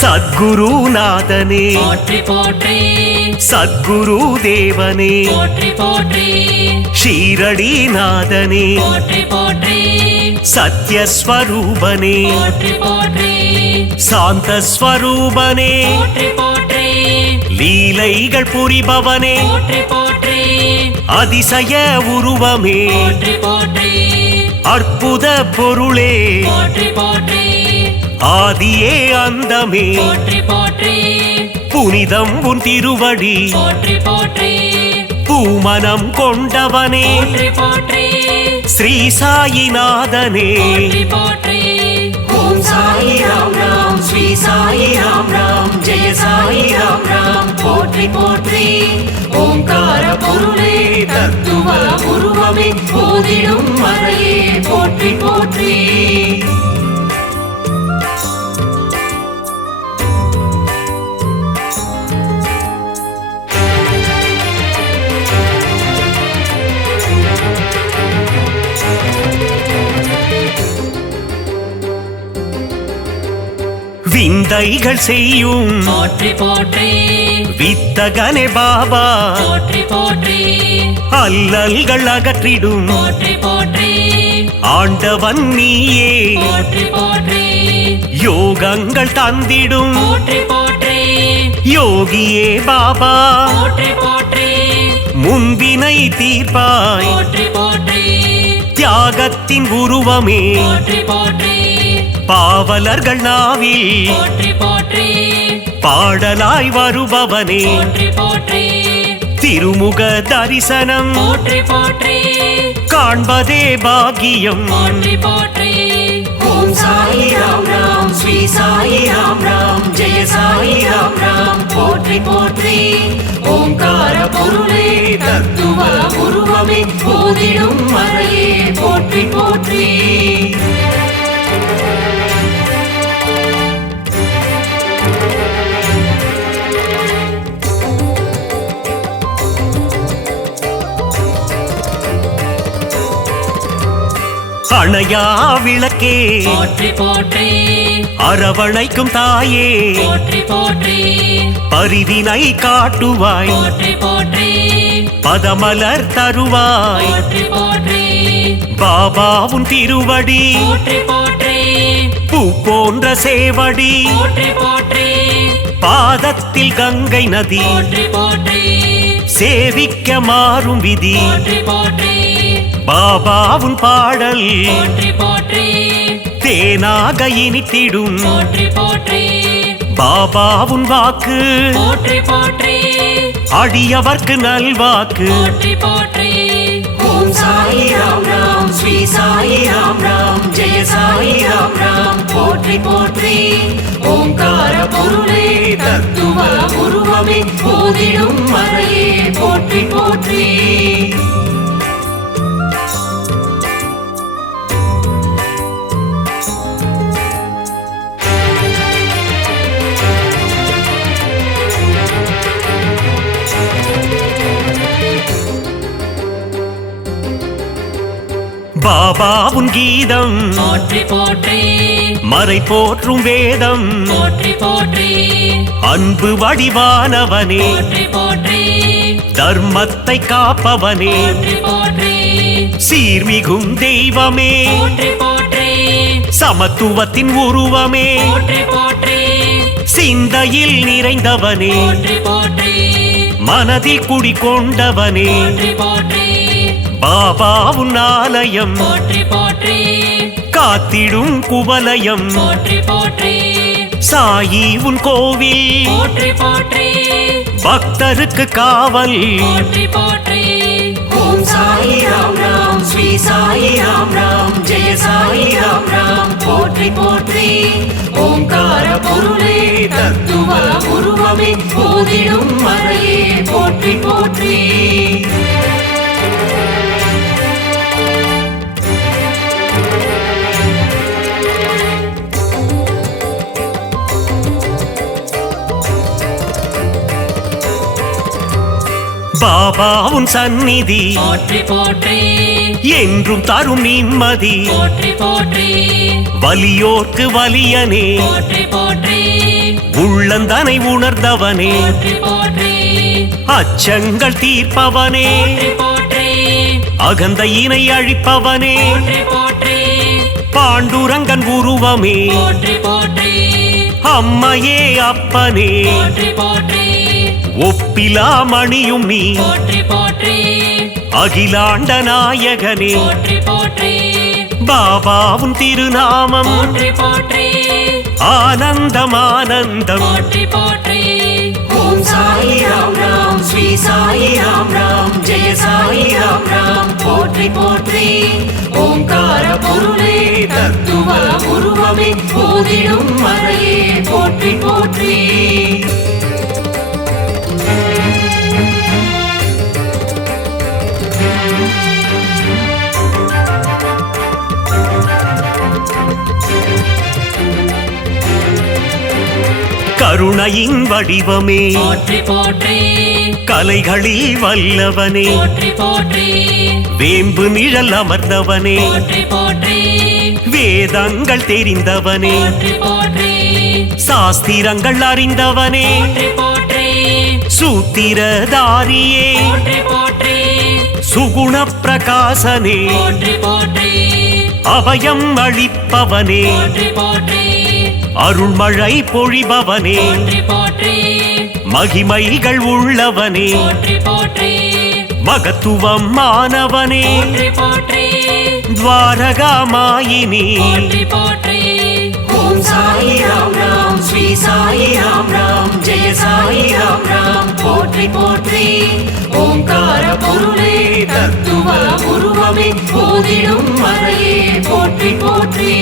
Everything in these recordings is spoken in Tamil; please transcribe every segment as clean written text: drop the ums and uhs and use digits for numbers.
சத்குருநாதனே போற்றி போற்றி சத்குரு தேவனே போற்றி போற்றி ஷீரடிநாதனே போற்றி போற்றி சத்யஸ்வரூபனே போற்றி போற்றி சாந்தஸ்வரூபனே போற்றி போற்றி லீலைகள் புரிபவனே போற்றி போற்றி அதிசய உருவமே போற்றி போற்றி அற்புத பொருளே போற்றி போற்றி ஆதியே அந்தமே போற்றி போற்றி புனிதம் உன் திருவடி போற்றி போற்றி பூமனம் கொண்டவனே போற்றி போற்றி ஸ்ரீ சாயிநாதனே போற்றி போற்றி ஓம் சாயி ராம் ராம் ஸ்ரீ சாயி ராம் ராம் ஜெய சாயி ராம் ராம் போற்றி போற்றி ஓங்கார பொருளே தத்துவ உருவமே போதிடும் மறையே போற்றி போற்றி விந்தைகள் செய்யும் போற்றி போற்றி வித்தகனே பாபா போற்றி போற்றி அல்லல்கள் அகற்றிடும் போற்றி போற்றி ஆண்டவன் நீயே போற்றி போற்றி யோகங்கள் தந்திடும் போற்றி போற்றி யோகியே பாபா போற்றி போற்றி முன்பினை தீர்ப்பாய் போற்றி போற்றி தியாகத்தின் உருவமே போற்றி போற்றி பாவலர்கள் நாவில் போற்றி போற்றி பாடலாய் வருபவனே போற்றி போற்றி திருமுக தரிசனம் போற்றி போற்றி காண்பதே பாக்கியம் போற்றி போற்றி ஓம் சாயி ராம் ராம் ஸ்ரீ சாயி ராம் ராம் ஜெய சாயி ராம் ராம் போற்றி போற்றி ஓங்கார பொருளே தத்துவ உருவமே போதிடும் மறையே போற்றி போற்றி அணையா விளக்கே போற்றி போற்றி அரவணைக்கும் தாயே போற்றி போற்றி பரிவினை காட்டுவாய் போற்றி போற்றி பதமலர் தருவாய் போற்றி போற்றி பாபாவும் திருவடி போற்றி போற்றி பூ போன்ற சேவடி போற்றி போற்றி பாதத்தில் கங்கை நதி போற்றி போற்றி சேவிக்க மாறும் விதி போற்றி போற்றி பாபாவும் பாடல் போற்றி போற்றி தேனாக இனித்திடும் போற்றி போற்றி பாபாவும் வாக்கு போற்றி போற்றி அடியவர்க்கு நல்வாக்கு போற்றி போற்றி ஓம் சாயி ராம் ராம் ஸ்ரீ சாயி ராம் ராம் ஜெய சாயி ராம் ராம் போற்றி போற்றி ஓங்கார பொருளே தத்துவ உருவமே போதிடும் மறையே போற்றி போற்றி பாபாவும் கீதம் போற்றி போற்றி மறை போற்றும் வேதம் போற்றி போற்றி அன்பு வடிவானவனே போற்றி போற்றி தர்மத்தை காப்பவனே போற்றி போற்றி சீர்மிகும் தெய்வமே போற்றி போற்றி சமத்துவத்தின் உருவமே போற்றி போற்றி சிந்தையில் நிறைந்தவனே போற்றி போற்றி மனதில் குடிகொண்டவனே போற்றி போற்றி பாபாவும் ஆலயம் போற்றி போற்றி காத்திடும் குவலயம் போற்றி போற்றி சாயி உன் கோவில் போற்றி போற்றி பக்தருக்கு காவல் போற்றி போற்றி ஓம் சாயி ராம் ராம் ஸ்ரீ சாயி ராம் ராம் ஜெய சாயி ராம் ராம் போற்றி போற்றி ஓங்கார பொருளே தத்துவ உருவமே போதிடும் மறையே போற்றி போற்றி பாபாவுன் சந்நிதி போற்றி போற்றி என்றும் தரும் நிம்மதி போற்றி போற்றி வலியோர்க்கு வலியனே போற்றி போற்றி உள்ளந்தனை உணர்ந்தவனே போற்றி போற்றி அச்சங்கள் தீர்ப்பவனே போற்றி போற்றி அகந்தையினை அழிப்பவனே போற்றி போற்றி பாண்டுரங்கன் உருவமே போற்றி போற்றி அம்மையே அப்பனே போற்றி போற்றி ஒப்பிலா மணியும் நீ போற்றி போற்றி அகிலாண்ட நாயகனே போற்றி போற்றி பாபாவுன் திருநாமம் போற்றி போற்றி ஆனந்தம் ஆனந்தம் போற்றி போற்றி ஓம் சாயி ராம் ராம் ஸ்ரீ சாயி ராம் ராம் ஜெய சாயி ராம் ராம் போற்றி போற்றி ஓங்கார பொருளே தத்துவ உருவமே போதிடும் மறையே போற்றி போற்றி கருணையின் வடிவமே போற்றி போற்றி கலைகளில் வல்லவனே போற்றி போற்றி வேம்பு நிழல் அமர்ந்தவனே போற்றி போற்றி வேதங்கள் தெரிந்தவனே போற்றி போற்றி சாஸ்திரங்கள் அறிந்தவனே போற்றி போற்றி சூத்திரதாரியே போற்றி போற்றி சுகுண பிரகாசனே போற்றி போற்றி அபயம் அளிப்பவனே போற்றி போற்றி அருள்மழை பொழிபவனே போற்றி போற்றி மகிமைகள் உள்ளவனே போற்றி போற்றி மகத்துவம் மாணவனே போற்றி போற்றி துவாரகாமாயினி போற்றி போற்றி ஓம் சாயி ராம் ராம் ஸ்ரீ சாயி ராம் ராம் ஜெய சாயி ராம் ராம் போற்றி போற்றி ஓங்கார பொருளே தத்துவ உருவமே போதிடும் மறையே போற்றி போற்றி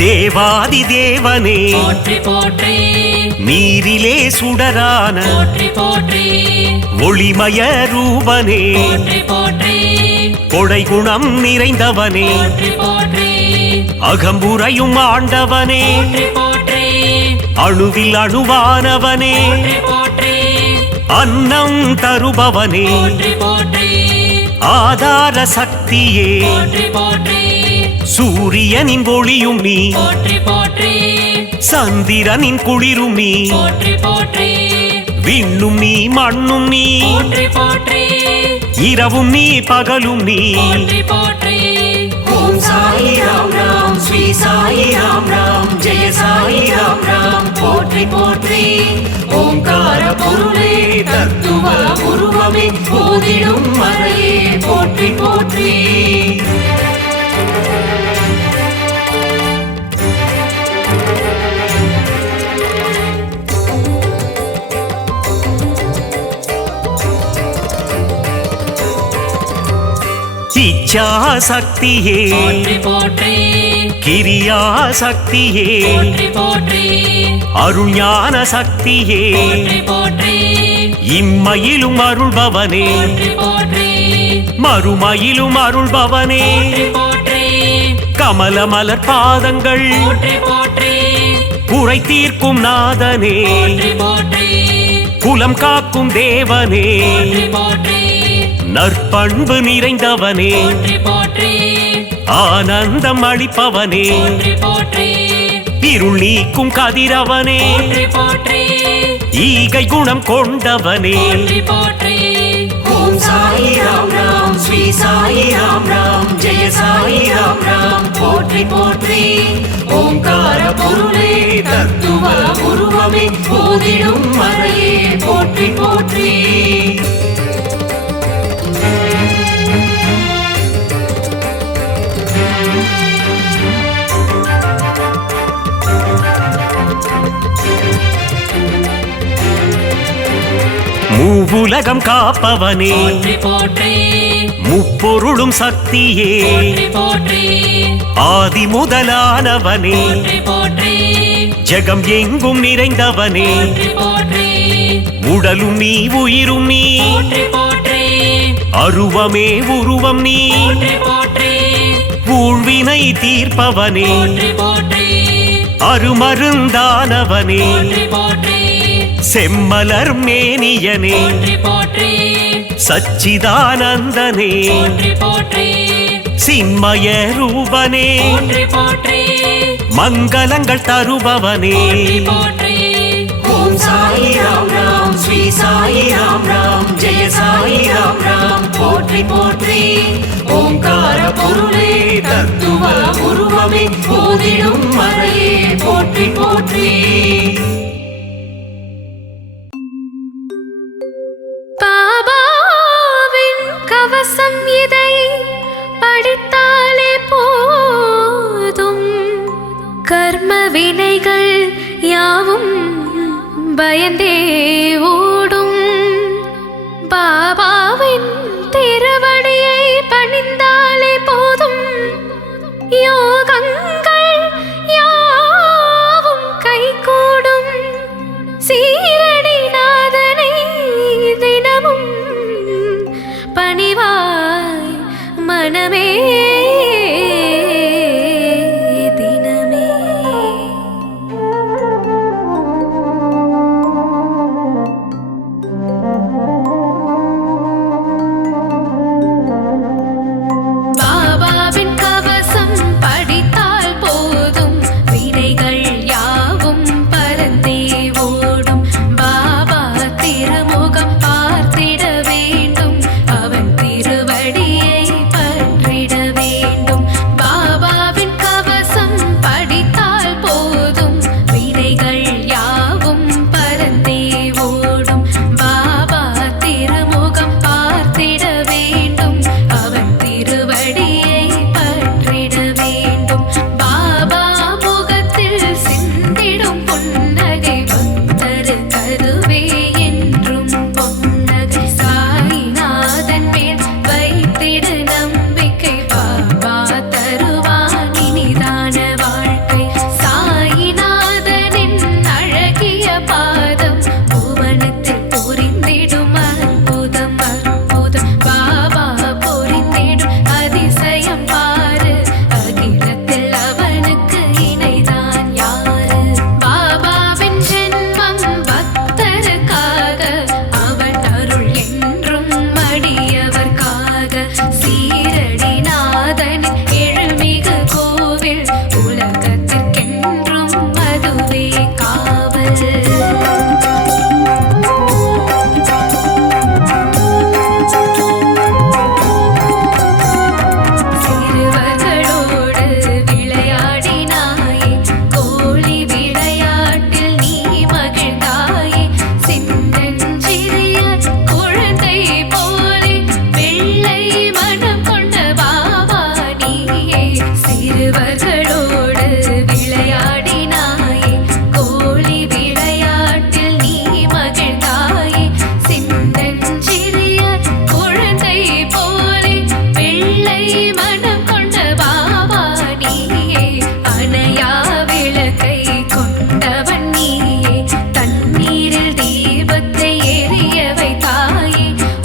தேவாதி தேவனே போற்றி போற்றி நீரிலே சுடரான போற்றி போற்றி ஒளிமய ரூபனே போற்றி போற்றி கொடை குணம் நிறைந்தவனே போற்றி போற்றி அகம்புரையும் ஆண்டவனே போற்றி போற்றி அணுவில் அணுவானவனே போற்றி போற்றி அன்னம் தருபவனே போற்றி போற்றி ஆதார சக்தியே போற்றி போற்றி சூரியனின் ஒளியும் நீ போற்றி போற்றி சந்திரனின் குளிரும் நீ போற்றி போற்றி விண்ணும் நீ மண்ணும் நீ போற்றி போற்றி இரவும் நீ பகலும் நீ போற்றி போற்றி ஓம் சாயி ராம் ராம் ஸ்ரீ சாயி ராம் ராம் ஜெய சாயி ராம் ராம் போற்றி போற்றி ஓங்கார பொருளே தத்துவ உருவமே போதிடும் மறையே போற்றி போற்றி இச்சா சக்தியே போற்றி போற்றி கிரியா சக்தியே போற்றி போற்றி அருள் ஞான சக்தியே போற்றி போற்றி இம்மையிலும் அருள்பவனே போற்றி போற்றி மறுமையிலும் அருள்பவனே போற்றி போற்றி கமல மலர் பாதங்கள் போற்றி போற்றி குறை தீர்க்கும் நாதனே போற்றி போற்றி குலம் காக்கும் தேவனே போற்றி போற்றி நற்பண்பு நிறைந்தவனே போற்றி போற்றி ஆனந்தம் அளிப்பவனே போற்றி போற்றி இருள் நீக்கும் கதிரவனே போற்றி போற்றி ஈகை குணம் கொண்டவனே போற்றி போற்றி ஓம் சாயி ராம் ராம் ஸ்ரீ சாயி ராம் ராம் ஜெய சாயி ராம் ராம் போற்றி போற்றி ஓங்கார பொருளே தத்துவ உருவமே போதிடும் மறையே போற்றி போற்றி மூவுலகம் காப்பவனே போற்றி போற்றி முப்பொருளும் சக்தியே போற்றி போற்றி ஆதி முதலானவனே போற்றி போற்றி ஜெகம் எங்கும் நிறைந்தவனே போற்றி போற்றி உடலும் நீ உயிரும் நீ போற்றி போற்றி அருவமே உருவம் நீ போற்றி போற்றி ஊழ்வினை தீர்ப்பவனே போற்றி போற்றி அருமருந்தானவனே போற்றி போற்றி செம்மலர் மேனியனே போற்றி போற்றி சச்சிதானந்தனே போற்றி போற்றி சின்மய ரூபனே போற்றி போற்றி மங்களங்கள் தருபவனே போற்றி ஓம் சாயி ராம் ராம் ஸ்ரீ சாயி ராம் ராம் ஜெய சாயி ராம் ராம் போற்றி போற்றி ஓங்கார பொருளே தத்துவ உருவமே போதிடும் மறையே போற்றி போற்றி பாபாவின் கவசம் இதை படித்தாலே போதும் கர்ம வினைகள் யாவும் பயந்தே ஓடும் பாபாவின் திருவடியை பணிந்தாலே போதும் யோகங்கள் யாவும் கைகூடும் சீரடி நாதனை தினமும் பணிவாய் மனமே தினமே பாபாவின் கவசம் படித்தால் போதும் வினைகள் யாவும் பறந்தே ஓடும் பாபா திருமுகம் பார்த்திட வேண்டும் அவன் திருவடியை பற்றிட வேண்டும் பாபாவின் கவசம் படித்தால் போதும் வினைகள் யாவும் பறந்தே ஓடும் பாபா திருமுகம் பார்த்திட வேண்டும் அவன் திருவடியை பற்றிட வேண்டும் பாபா முகத்தில் சிந்திடும் புன்னகை பக்தர் கருவே என்றும் பொன்னகை சாயிநாதன் மேல் வைத்திடு நம்பிக்கை பாபா தருவான் இனிதான வாழ்க்கை சாயிநாதனின் அழகிய பாதம் புவனத்தில் புரிந்திடும் அற்புதம் அற்புதம் பாபா புரிந்திடும் அதிசயம் பாரு அகிலத்தில் அவனுக்கு இணைதான் யாரு பாபாவின் ஜென்மம் பக்தருக்காக அவன் அருள் என்றும் அடியவர்க்காக சீரடி நாதனின் எழுமிகு கோவில் உலகத்திற்கென்றும் அதுவே காவல் சிறுவர்களோடு விளையாடினாயே கோழி விளையாட்டில் நீ மகிழ்ந்தாயே சின்னஞ்சிறிய குழந்தை போலே வெள்ளை மனம் கொண்ட பாபா நீயே சிறுவர்களோடு விளையாடினாயே கோழி விளையாட்டில் நீ மகிழ்ந்தாயே சின்னஞ்சிறிய குழந்தை போலே வெள்ளை மனம் கொண்ட பாபா நீயே அணையா விளக்கை கொண்டவன் நீயே தண்ணீரில் தீபத்தை எரிய வைத்தாயே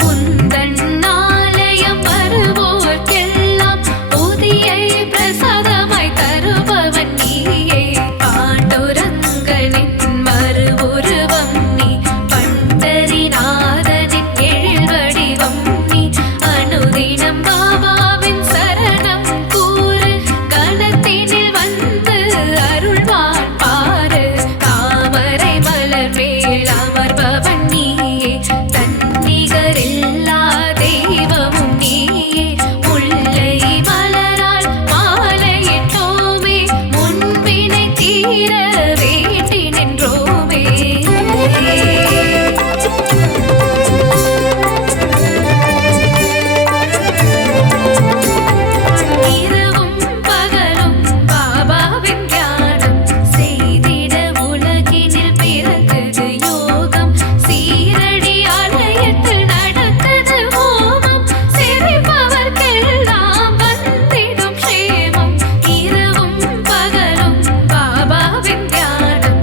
உந்தன் ஆலயம் வருவோர்க்கெல்லாம் உதியை பிரசாதமாய் தருபவன் நீயே பாண்டுரங்கனின் மறு உருவம் நீ பண்டரிநாதனின் எழில் வடிவம் நீ அனுதினம் பாபாவின் சரணம் கூறு கணத்தினில் வந்து அருள்வான் பாரு தாமரை மலர் மேல் அமர்பவன் நீயே தன்னிகரில்லா தெய்வமும் நீயே முல்லை மலரால் மாலையிட்டோமே முன்பினை தீர வேண்டி நின்றோமே இரவும் பகலும் பாபாவின் தியானம் செய்திட உலகினில் பிறந்தது யோகம் சீரடி ஆலயத்தில் நடந்தது ஹோமம் சிரிப்பவர்க்கெல்லாம் வந்திடும் க்ஷேமம் இரவும் பகலும் பாபாவின் தியானம்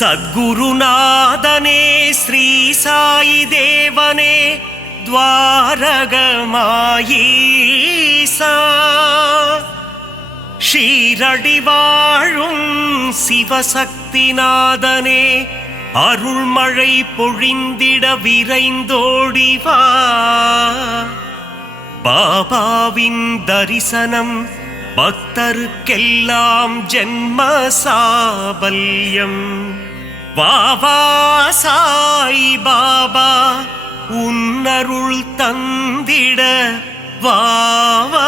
சத்குருநாதனே ஸ்ரீ சாயி தேவனே துவாரகமாயீசா ஷீரடி வாழும் சிவசக்திநாதனே அருள்மழை பொழிந்திட விரைந்தோடிவா பாபாவின் தரிசனம் பக்தருக்கெல்லாம் ஜென்ம சாபல்யம் வாவா சாய் பாபா உன்னருள் தந்திட வாவா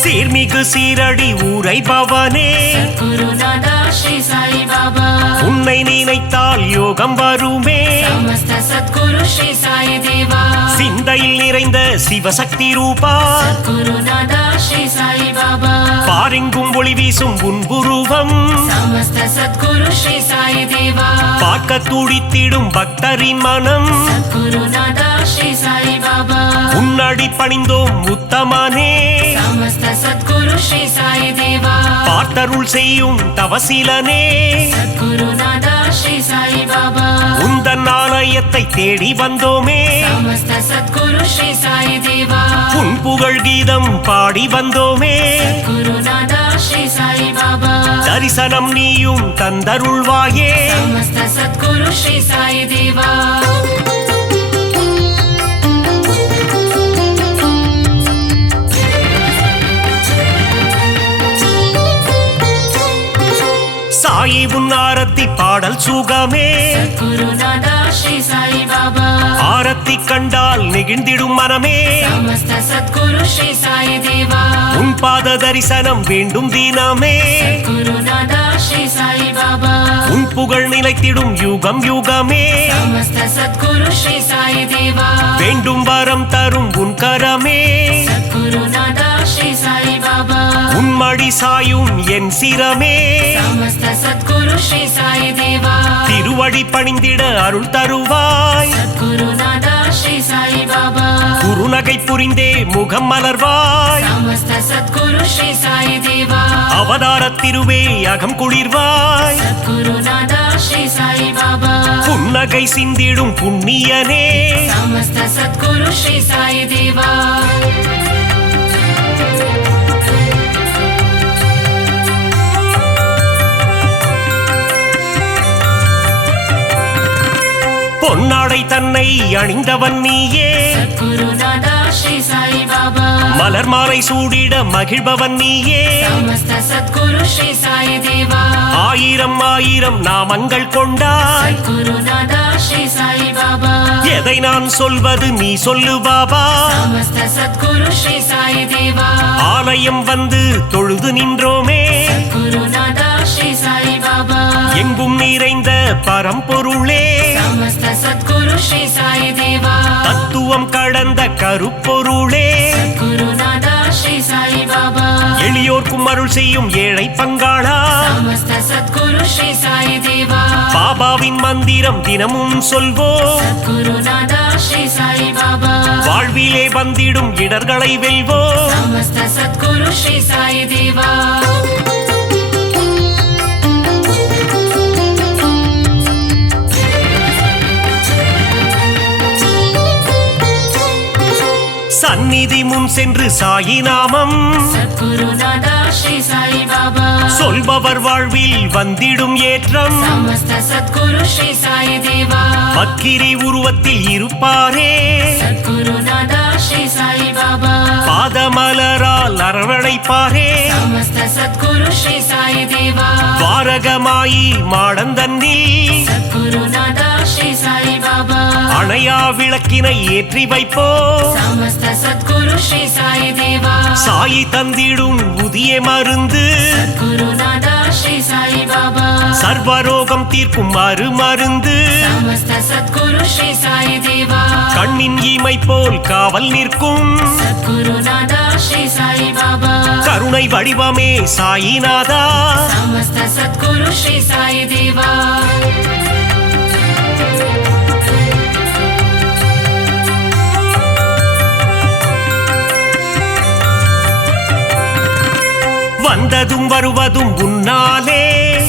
சீர்மிகு சீரடி உரைபவனே குருநாதா ஸ்ரீ சாய் பாபா உன்னை நினைத்தால் யோகம் வருமே சமஸ்த சத்குரு ஸ்ரீ சாய் தேவா சிந்தையில் நிறைந்த சிவசக்தி ரூபா குருநாதா ஸ்ரீ சாய் பாபா பாரெங்கும் ஒளி வீசும் உன்புருவம் சமஸ்த சத்குரு ஸ்ரீ சாய் தேவா பார்க்க துடித்திடும் பக்தரின் மனம் குருநாதா ஸ்ரீ சாய் பாபா உன்னடி பணிந்தோம் உத்தமனே சமஸ்த சத்குரு ஸ்ரீ சாய் தேவா பார்த்தருள் செய்யும் தவசீலனே குருநாதா ஸ்ரீ சாய் பாபா உந்தன் ஆலயத்தை தேடி வந்தோமே சமஸ்த சத்குரு ஸ்ரீ சாய் தேவா உன் புகழ் கீதம் பாடி வந்தோமே குருநாதா ஸ்ரீ சாய் பாபா தரிசனம் நீயும் தந்தருள்வாயே சமஸ்த சத்குரு ஸ்ரீ சாய் தேவா சாயி உன் ஆரத்தி பாடல் சுகமே குருநாதா ஸ்ரீ சாய் பாபா ஆரத்தி கண்டால் நெகிழ்ந்திடும் மனமே சமஸ்த சத்குரு ஸ்ரீ சாய் தேவா உன் பாத தரிசனம் வேண்டும் தினமே குருநாதா ஸ்ரீ சாய் பாபா உன் புகழ் நிலைத்திடும் யுகம் யுகமே சமஸ்த சத்குரு ஸ்ரீ சாய் தேவா வேண்டும் வரம் தரும் உன் கரமே குருநாதா ஸ்ரீ சாய் பாபா உன் மடி சாயும் என் சிரமே சமஸ்த சத்குரு ஸ்ரீ சாய் தேவா திருவடி பணிந்திட அருள் தருவாய் குருநாதா ஸ்ரீ சாய் பாபா குறுநகை புரிந்தே முகம் மலர்வாய் சமஸ்த சத்குரு ஸ்ரீ சாய் தேவா அவதார திருவே அகம் குளிர்வாய் குருநாதா ஸ்ரீ சாய் பாபா புன்னகை சிந்திடும் புண்ணியனே சமஸ்த சத்குரு ஸ்ரீ சாய் தேவா பொன்னாடை தன்னை அணிந்தவன் நீயே குருநாதா ஸ்ரீ சாய் பாபா மலர் மாலை சூடிட மகிழ்பவன் நீயே சமஸ்த சத்குரு ஸ்ரீ சாய் தேவா ஆயிரம் ஆயிரம் நாமங்கள் கொண்டாய் குருநாதா ஸ்ரீ சாய் பாபா எதை நான் சொல்வது நீ சொல்லு பாபா சமஸ்த சத்குரு ஸ்ரீ சாய் தேவா ஆலயம் வந்து தொழுது நின்றோமே குருநாதா ஸ்ரீ சாய் பாபா எங்கும் நிறைந்த பரம்பொருளே சமஸ்த சத்குரு ஸ்ரீ சாய் தேவா தத்துவம் கடந்த கருப்பொருளே குருநாதா ஸ்ரீ சாய் பாபா எளியோர்க்கும் அருள் செய்யும் ஏழை பங்காளா சமஸ்த சத்குரு ஸ்ரீ சாய் தேவா பாபாவின் மந்திரம் தினமும் சொல்வோம் குருநாதா ஸ்ரீ சாய் பாபா வாழ்விலே வந்திடும் இடர்களை வெல்வோம் சமஸ்த சத்குரு ஸ்ரீ சாய் தேவா சந்நிதி முன் சென்று சாயி நாமம் குருநாதா ஸ்ரீ சாய் பாபா சொல்பவர் வாழ்வில் வந்திடும் ஏற்றம் சமஸ்த சத்குரு ஸ்ரீ சாய் தேவா பக்கிரி உருவத்தில் இருப்பாரே குருநாதா ஸ்ரீ சாய் பாபா பாதமலரால் அரவணைப்பாரே சமஸ்த சத்குரு ஸ்ரீ சாய் தேவா வாரகமாயி மாடந்தன்னில் குருநாதா ஸ்ரீ சாய் பாபா அணையா விளக்கினை ஏற்றி வைப்போ समस्त सद्गुरु श्री साई देवा சாயி தந்திடும் புதிய மருந்து गुरुनादा श्री साई बाबा சர்வரோகம் தீர்க்கும் மருந்து समस्त सद्गुरु श्री साई देवा கண்ணின் இமை போல் காவல் நிற்கும் गुरुनादा श्री साई बाबा கருணை வடிவமே சாயிநாதா समस्त सद्गुरु श्री साई देवा வந்ததும் வருவதும் உன்னாலே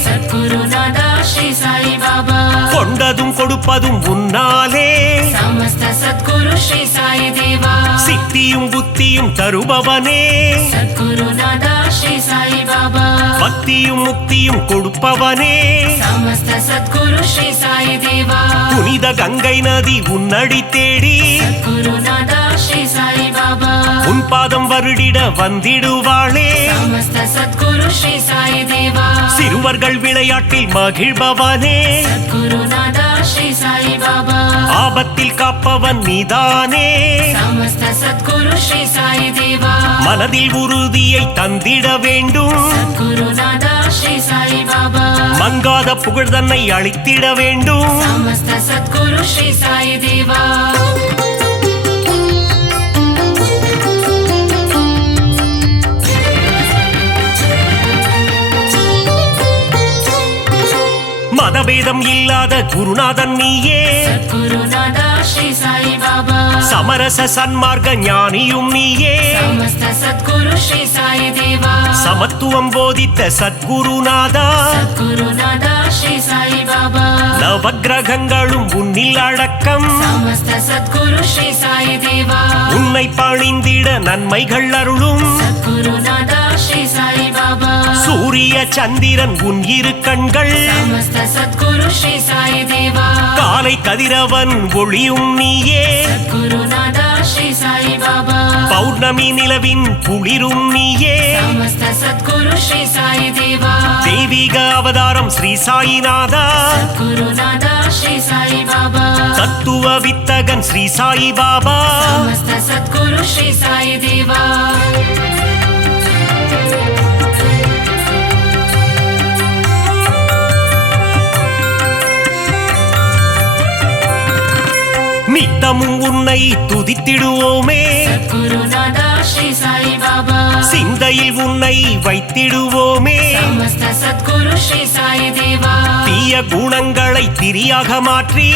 सद्गुरुनादा श्री साई बाबा கொண்டதும் கொடுப்பதும் உன்னாலே समस्त सद्गुरु श्री साई देवा சித்தியும் புத்தியும் தருபவனே सद्गुरुनादा श्री साई बाबा பக்தியும் முக்தியும் கொடுப்பவனே समस्त सद्गुरु श्री साई देवा புனித கங்கை நதி உன்னடி தேடி गुरुनादा श्री साई बाबा உன் பாதம் வருடிட வந்திடுவாளே समस्त सद्गुरु श्री साई देवा சிறுவர்கள் விளையாட்டில் மகிழ்பவனே गुरुनादा श्री साई बाबा ஆபத்தில் காப்பவன் நீதானே समस्त सद्गुरु श्री साई देवा மனதில் உறுதியை தந்திட வேண்டும் गुरुनादा श्री साई बाबा மங்காத புகழ் தன்னை அளித்திட வேண்டும் समस्त सद्गुरु श्री साई देवा மதபேதம் இல்லாத குருநாதன் நீயே गुरुनादा श्री साई बाबा சமரச சன்மார்க்க ஞானியும் நீயே समस्त सद्गुरु श्री साई देवा சமத்துவம் போதித்த சத்குருநாதா गुरुनादा श्री साई बाबा நவக்கிரகங்களும் உன்னில் அடக்கம் समस्त सद्गुरु श्री साई देवा உன்னை பணிந்திட நன்மைகள் அருளும் गुरुनादा श्री साई बाबा சூரிய சந்திரன் உன் இரு கண்கள் समस्त सद्गुरु श्री साई देवा காலை கதிரவன் ஒளியும் நீயே गुरुनादा श्री साई बाबा பௌர்ணமி நிலவின் குளிரும் நீயே समस्त सद्गुरु श्री साई देवा தெய்வீக அவதாரம் ஸ்ரீ சாயிநாதா गुरुनादा श्री साई बाबा தத்துவ வித்தகன் ஸ்ரீ சாயி பாபா समस्त सद्गुरु श्री साई देवा நித்தமும் உன்னை துதித்திடுவோமே गुरुनादा श्री साई बाबा சிந்தையில் உன்னை வைத்திடுவோமே समस्त सद्गुरु श्री साई देवा தீய குணங்களை திரியாக மாற்றி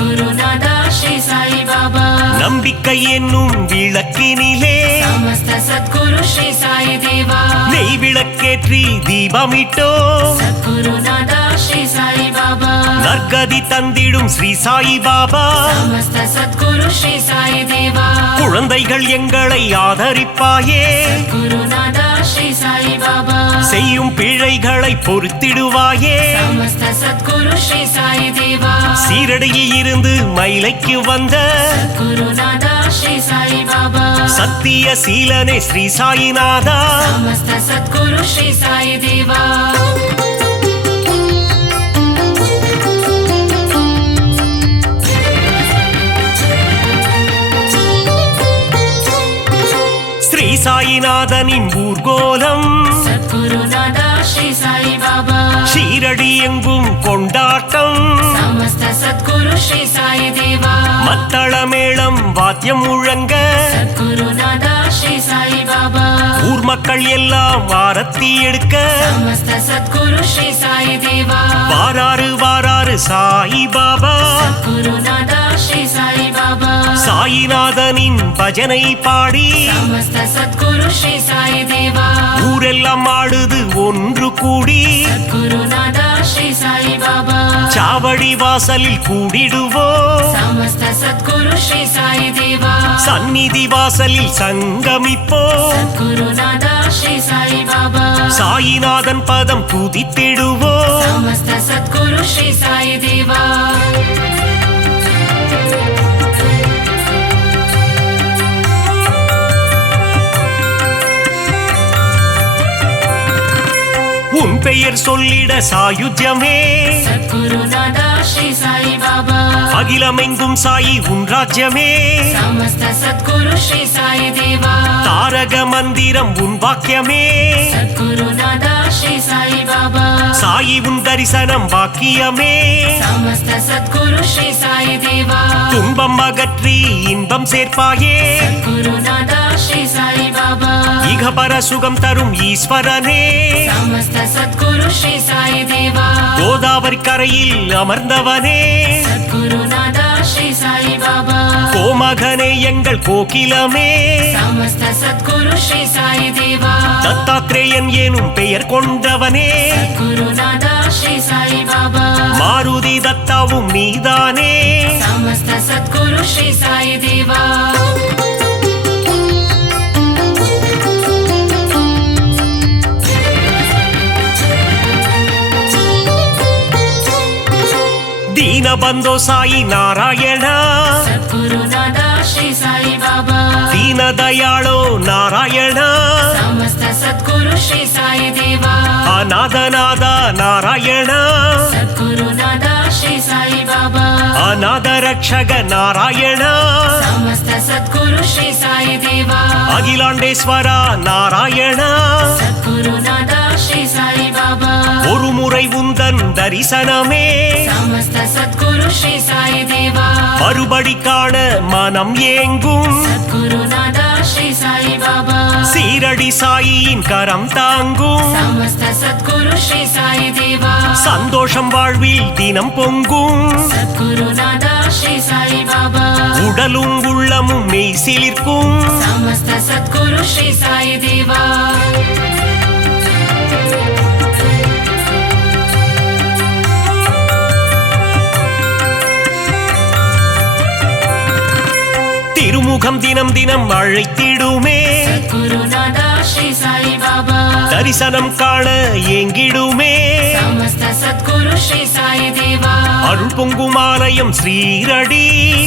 गुरुनादा श्री साई बाबा நம்பிக்கை என்னும் விளக்கினிலே समस्त सद्गुरु श्री साई देवा நெய் விளக்கேற்றி தீபமிட்டோ गुरुनादा श्री साई बाबा நற்கதி தந்திடும் ஸ்ரீ சாயி பாபா समस्त सद्गुरु श्री साई देवा குழந்தைகள் எங்களை ஆதரிப்பாயே गुरुनादा श्री साई बाबा செய்யும் பிழைகளை பொறுத்திடுவாயே समस्त सद्गुरु श्री साई देवा சீரடியில் இருந்து மயிலைக்கு வந்த गुरुनादा श्री साई बाबा சத்திய சீலனே ஸ்ரீ சாயிநாதா समस्त सद्गुरु श्री साई देवा ஸ்ரீ சாயிநாதனின் ஊர்கோலம் गुरुनादा श्री साई बाबा ஷீரடி எங்கும் கொண்டாட்டம் समस्त सद्गुरु श्री साई देवा மத்தள மேளம் வாத்தியம் முழங்க गुरुनादा श्री साई बाबा ஊர் மக்கள் எல்லாம் ஆரத்தி எடுக்க समस्त सद्गुरु श्री साई देवा வாராறு வாராறு சாயி பாபா गुरुनादा श्री साई बाबा சாயிநாதனின் பஜனை பாடி समस्त सद्गुरु श्री साई देवा ஊரெல்லாம் ஆடுது ஒன்று கூடி गुरुनादा श्री साई बाबा சாவடி வாசலில் கூடிடுவோம் समस्त सद्गुरु श्री साई देवा சந்நிதி வாசலில் சங்கமிப்போம் गुरुनादा श्री साई बाबा சாயிநாதன் பதம் துதித்திடுவோம் समस्त सद्गुरु श्री साई देवा உன் பெயர் சொல்லிட சாயுஜ்யமே गुरुनादा श्री साई बाबा அகிலமெங்கும் சாயி உன் ராஜ்யமே समस्त सद्गुरु श्री साई देवा தாரக மந்திரம் உன் வாக்கியமே सद्गुरु नादा श्री साई बाबा சாயி உன் தரிசனம் பாக்கியமே समस्त सद्गुरु श्री साई देवा துன்பம் அகற்றி இன்பம் சேர்ப்பாயே सद्गुरु नादा श्री साई बाबा இகபர சுகம் தரும் ஈஸ்வரனே समस्त सद्गुरु श्री साई देवा கோதாவரி கரையில் அமர்ந்தவனே सद्गुरु नादा श्री साई बाबा கோமகனே எங்கள் கோகிலமே समस्त सद्गुरु श्री साई देवा தத்தாத்ரேயன் எனும் பெயர் கொண்டவனே सद्गुरु नादा श्री साई बाबा மாருதி தத்தாவும் நீதானே समस्त सद्गुरु श्री साई देवा ದೀನಬಂಧೋ ಸಾಯಿ ನಾರಾಯಣ सद्गुरु नादा श्री साई बाबा ದೀನ ದಯಾಳೋ ನಾರಾಯಣ समस्त सद्गुरु श्री साई देवा ಅನಾಥನಾದ ನಾರಾಯಣ सद्गुरु नादा श्री साई बाबा ಅನಾಥ ರಕ್ಷಕ ನಾರಾಯಣ समस्त सद्गुरु श्री साई देवा அகிலாண்டேஸ்வர நாராயಣ सद्गुरु नादा श्री साई बाबा ஒரு முறை உந்தன் தரிசனமே समस्त सद्गुरु श्री साई देवा மறுபடி காண மனம் ஏங்கும் सद्गुरु नादा श्री साई बाबा சீரடி சாயியின் கரம் தாங்கும் समस्त सद्गुरु श्री साई देवा சந்தோஷம் வாழ்வில் தினம் பொங்கும் सद्गुरु नादा श्री साई बाबा உடலும் உள்ளமும் மெய் சிலிர்க்கும் समस्त सद्गुरु श्री साई देवा திருமுகம் தினம் தினம் அழைத்திடுமே सद्गुरु नादा श्री साई बाबा தரிசனம் காண ஏங்கிடுமே समस्त सद्गुरु श्री साई देवा அருள் பொங்கும் ஆலயம் ஸ்ரீரடி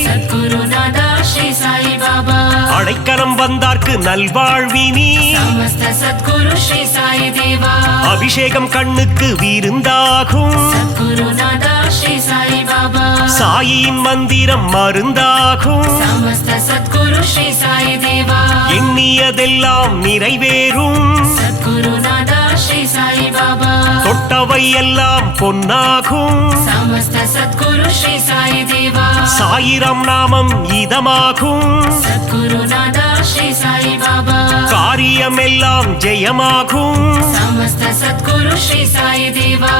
सद्गुरु नादा श्री साई बाबा அடைக்கலம் வந்தார்க்கு நல்வாழ்வினி समस्त सद्गुरु श्री साई देवा அபிஷேகம் கண்ணுக்கு விருந்தாகும் सद्गुरु नादा श्री साई बाबा சாயின் மந்திரம் மருந்தாகும் समस्त सद्गुरु श्री साई देवा எண்ணியதெல்லாம் நிறைவேறும் सद्गुरु नादा श्री साई बाबा தொட்டவை எல்லாம் பொன்னாகும் समस्त सद्गुरु श्री साई देवा சாயிரம் நாமம் இதமாகும் सद्गुरु नादा श्री साई बाबा காரியம் எல்லாம் ஜெயமாகும் समस्त सद्गुरु श्री साई देवा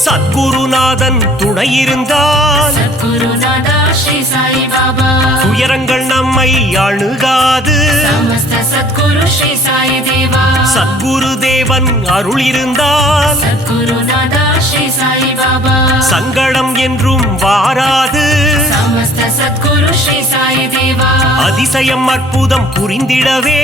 சத்குருநாதன் துணை இருந்தால் सद्गुरु नादा श्री साई बाबा துயரங்கள் நம்மை அணுகாது समस्त सद्गुरु श्री साई देवा சத்குரு தேவன் அருள் இருந்தால் सद्गुरु नादा श्री साई बाबा சங்கடம் என்றும் வாராது समस्त सद्गुरु श्री साई देवा அதிசயம் அற்புதம் புரிந்திடவே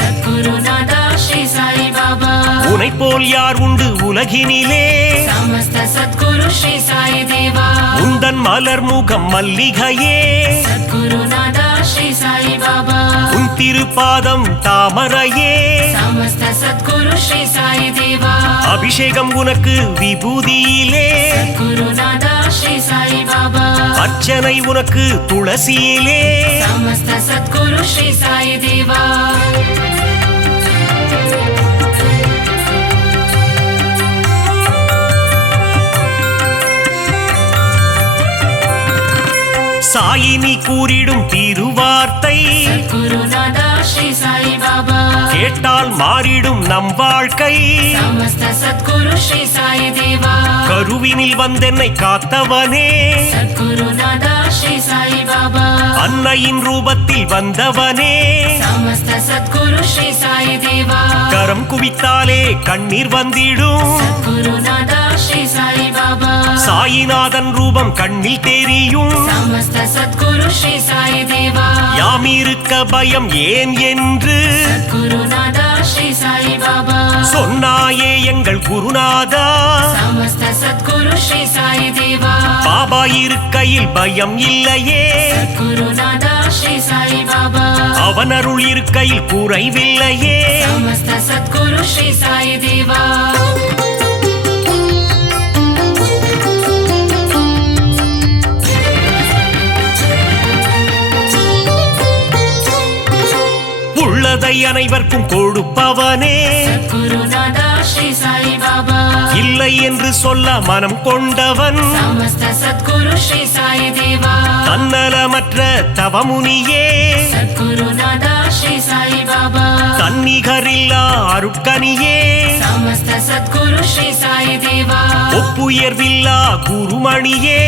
सद्गुरु नादा श्री साई बाबा உனை போல் யார் உண்டு உலகினிலே समस्त सद्गुरु श्री साई देवा உந்தன் மலர் முகம் மல்லிகையே सद्गुरु नादा श्री साई बाबा உன் திருப்பாதம் தாமரையே समस्त सद्गुरु श्री साई देवा அபிஷேகம் உனக்கு விபூதியிலே सद्गुरु नादा श्री साई बाबा அர்ச்சனை உனக்கு துளசியிலே समस्त सद्गुरु श्री साई देवा சாயினி கூறிடும் திருவார்த்தை सद्गुरु नादा श्री साई बाबा கேட்டால் மாறிடும் நம் வாழ்க்கை समस्त सद्गुरु श्री साई देवा கருவினில் வந்தென்னை காத்தவனே सद्गुरु नादा श्री साई बाबा அன்னையின் ரூபத்தில் வந்தவனே समस्त सद्गुरु श्री साई देवा கரம் குவித்தாலே கண்ணீர் வந்திடும் सद्गुरु नादा श्री साई बाबा சாயிநாதன் ரூபம் கண்ணில் தெரியும் समस्त सद्गुरु श्री साई देवा யாமிருக்க பயம் ஏன் என்று सद्गुरु नादा श्री साई बाबा சொன்னாயே எங்கள் குருநாதா समस्त सद्गुरु சத்குரு ஸ்ரீ சாயி தேவா பாபா இருக்கையில் பயம் இல்லையே குருநாதா ஸ்ரீ சாயி பாபா அவன் அருள் இருக்கையில் குறைவில்லையே நமஸ்த சத்குரு ஸ்ரீ சாயி தேவா உள்ளதை அனைவருக்கும் கொடுப்பவனே குருநாதா ஸ்ரீ சாயி பாபா இல்லை என்று சொல்ல மனம் கொண்டவன் நமஸ்த சத்குரு ஸ்ரீ சாயி தேவா தன்னலமற்ற தவமுனியே குருநாதா ஸ்ரீ சாயி பாபா தன்னிகரில்லா அருட்கனியே நமஸ்த சத்குரு ஸ்ரீ சாயி தேவா ஒப்புயர்வில்லா குருமணியே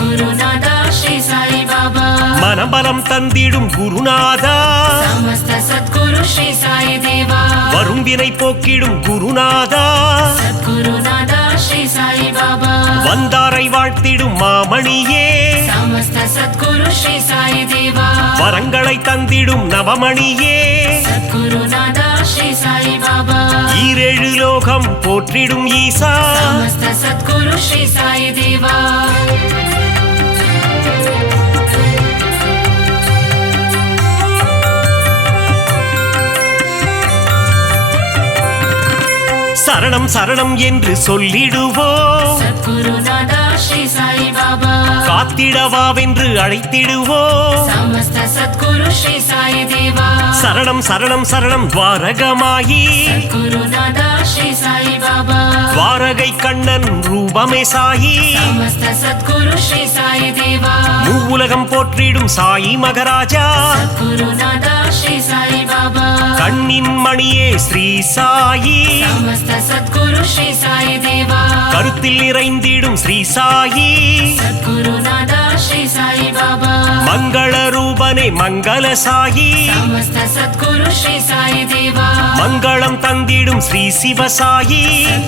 குருநாதா ஸ்ரீ சாயி பாபா மனபலம் தந்திடும் குருநாதா நமஸ்த சத்குரு ஸ்ரீ சாயி தேவா வரும்பினை போக்கிடும் குருநாதா குருநாதா ஸ்ரீ சாயி பாபா வந்தாரை வாழ்த்திடும் மாமணியே நமஸ்த சத்குரு ஸ்ரீ சாயி தேவா வரங்களை தந்திடும் நவமணியே குருநாதா ஸ்ரீ சாயி பாபா ஈரேழு லோகம் போற்றிடும் ஈசா நமஸ்த சத்குரு ஸ்ரீ சாயி தேவா சரணம் சரணம் என்று சொல்லிடுவோம் குருநாதா ஸ்ரீ சாயி பாபா காத்திடவாவென்று அழைத்திடுவோம் நமஸ்த சத்குரு ஸ்ரீ சாயி தேவா சரணம் சரணம் சரணம் துவாரகமாயி குருநாதா ஸ்ரீ சாயி பாபா துவாரகை கண்ணன் ரூபமே சாயி நமஸ்த சத்குரு ஸ்ரீ சாயி தேவா மூவுலகம் போற்றிடும் சாயி மகராஜா குருநாதா ஸ்ரீ சாயி பாபா கண்ணின் மணியே ஸ்ரீ சாயி நமஸ்த சத்குரு ஸ்ரீ சாயி தேவா கருத்தில் நிறைந்திடும் ஸ்ரீ சாயி குருநாதா ஸ்ரீ சாயி பாபா மங்கள ரூபனே மங்கள சாயி நமஸ்த சத்குரு ஸ்ரீ சாயி தேவா மங்களம் தந்திடும் ஸ்ரீ சிவசாயி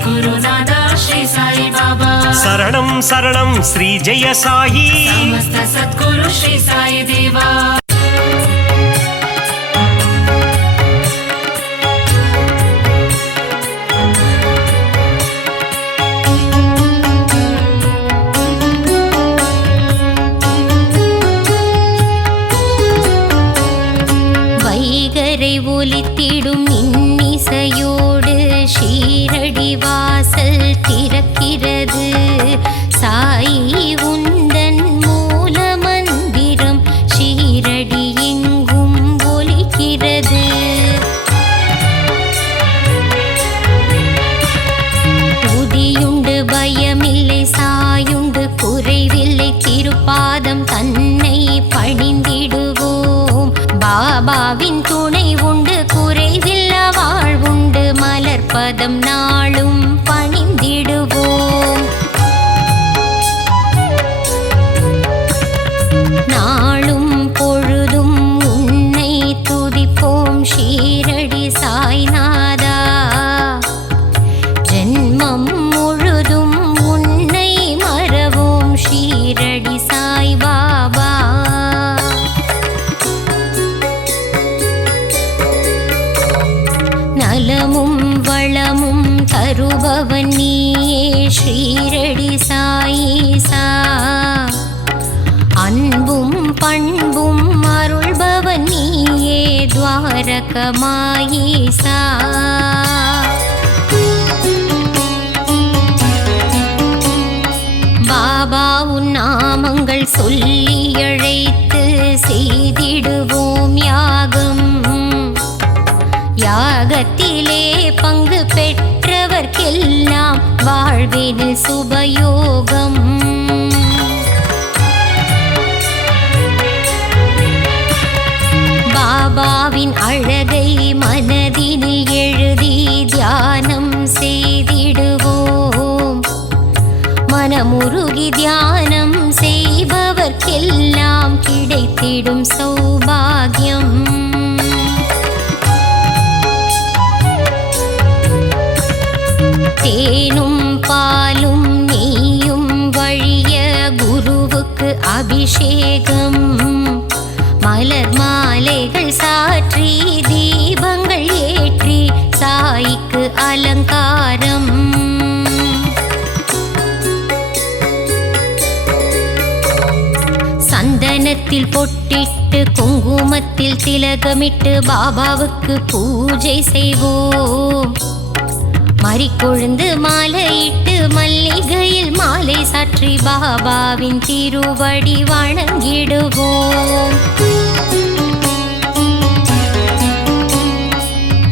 குருநாதா ஸ்ரீ சாயி பாபா சரணம் சரணம் ஸ்ரீ ஜெய சாயி நமஸ்த சத்குரு ஸ்ரீ சாயி தேவா வைகரை ஒலித்திடும் இன்னிசையோடு ஷீரடி வாசல் திறக்கிறது சாயி உந்தன் மூல மந்திரம் ஷீரடி எங்கும் ஒலிக்கிறது உதியுண்டு பயமில்லை சாயுண்டு குறைவில்லை திருப்பாதம் தன்னை பணிந்திடுவோம் பாபாவின் துணை உண்டு குறைவில்ல வாழ்வுண்டு மலர்பதம் நாளும் பணிந்திடுவோம் நாளும் பொழுதும் உன்னை துதிப்போம் ஷீரடி சாய்நாதா ஜென்மம் முழுதும் உன்னை மறவோம் ஷீரடி சாய் பாபா நலமும் வளமும் தருபவன் நீயே ஷீரடி சாயீசா அன்பும் பண்பும் அருள்பவன் நீயே துவாரகமாயீசா பாபா உன் நாமங்கள் சொல்லி அழைத்து செய்திடுவோம் யாகம் யாகத்திலே பங்கு பெற்றவர்க்கெல்லாம் வாழ்வினில் சுபயோகம் பாபாவின் அழகை மனதினில் எழுதி தியானம் செய்திடுவோம் மனமுருகி தியானம் செய்பவர்க்கெல்லாம் கிடைத்திடும் சௌபாகியம் தேனும் பாலும் நெய்யும் வழிய குருவுக்கு அபிஷேகம் மலர் மாலைகள் சாற்றி தீபங்கள் ஏற்றி சாய்க்கு அலங்காரம் கழுத்தில் பொட்டிட்டு குங்குமத்தில் திலகமிட்டு பாபாவுக்கு பூஜை செய்வோம். மறிக்கொழுந்து மாலையிட்டு மல்லிகையில் மாலை சாற்றி பாபாவின் திருவடி வணங்கிடுவோம்.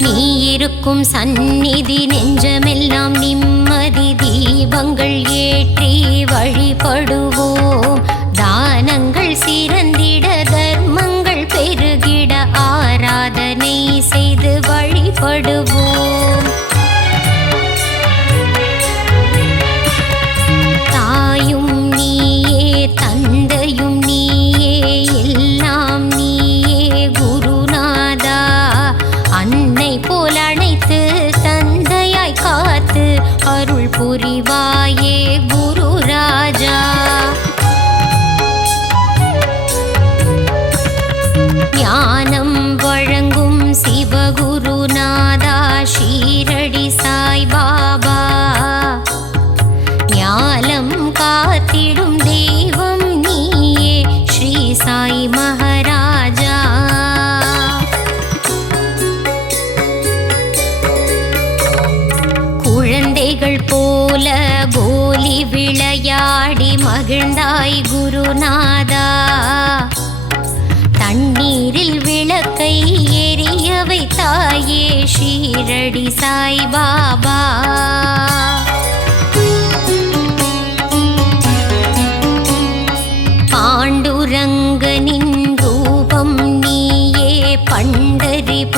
நீ இருக்கும் சந்நிதி நெஞ்சமெல்லாம் நிம்மதி தீபங்கள் ஏற்றி வழிபடுவோம். தானங்கள் சிறந்திட தர்மங்கள் பெருகிட ஆராதனை செய்து வழிபடுவோம். தாயும் நீயே தந்தையும் நீயே எல்லாம் நீயே குருநாதா. அன்னை போல் அணைத்து தந்தையாய் காத்து அருள் புரிவாயே குரு ராஜா. ஞானம் வழங்கும் சிவகுருநாதா ஷீரடி சாய் பாபா. ஞானம் காத்திடும் தெய்வம் நீயே ஸ்ரீ சாய் மகாராஜா. குழந்தைகள் போல கோலி விளையாடி மகிழ்ந்தாய் குருநாதா. தண்ணீரில் விளக்கை எரிய வைத்தாயே ஷீரடி சாய் பாபா. பாண்டுரங்கனின் ரூபம் நீயே பண்டரிபுரவாசா.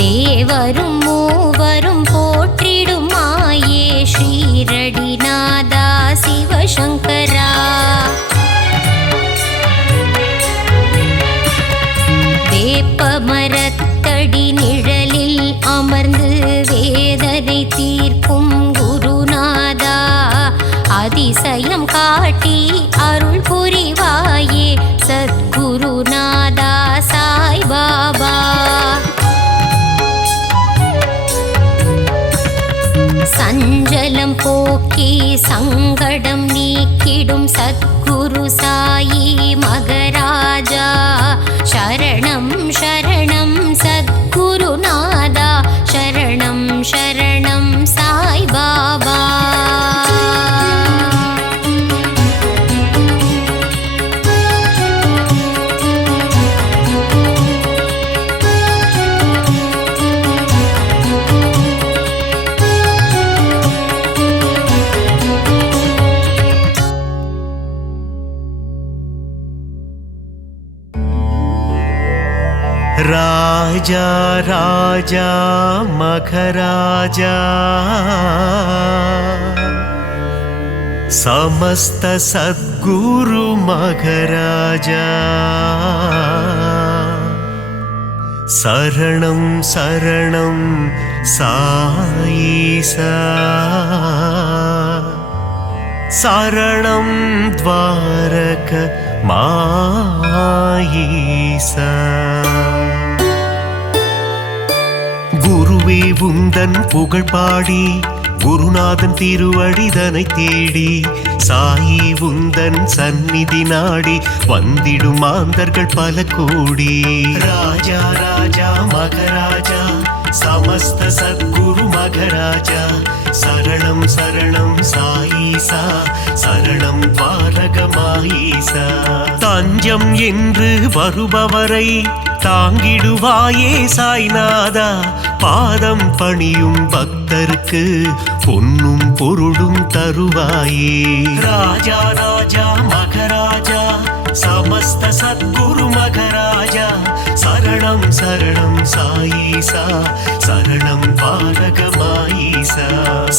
தேவரும் மூவரும் போற்றிடும் மாயே ஷீரடிநாதா சிவசங்கரா. வேப்பமரத்தடி நிழலில் அமர்ந்து வேதனை தீர்க்கும் குருநாதா. அதிசயம் காட்டி அருள் புரிவாயே சத்குருநாதா சாய் பாபா. சஞ்சலம் போக்கி சங்கடம் நீக்கிடும் சத்குரு சாயி மகராஜா. சரணம் சரணம் சத்குருநாதா சரணம் சரணம் சாய் பாபா. राजा राजा मखराजा समस्त सद्गुरु मखराजा शरणं शरणं साईसा शरणं द्वारक माईसा குருவே உந்தன் புகழ் பாடி குருநாதன் திருவடிதனை தேடி சாயி உந்தன் சந்நிதி நாடி வந்திடும் மாந்தர்கள் பல கோடி. ராஜா ராஜா மகராஜா சமஸ்த சத்குரு மகராஜா சரணம் சரணம் சாயீசா சரணம் பாரகமாயீசா. தஞ்சம் என்று வருபவரை தாங்கிடுவாயே சாய்நாதா. பாதம் பணியும் பக்தருக்கு பொன்னும் பொருளும் தருவாயே. ராஜா ராஜா மகராஜா சமஸ்த சத்குரு மகராஜா சரணம் சரணம் சாயீசா சரணம் பாரகமாயீசா.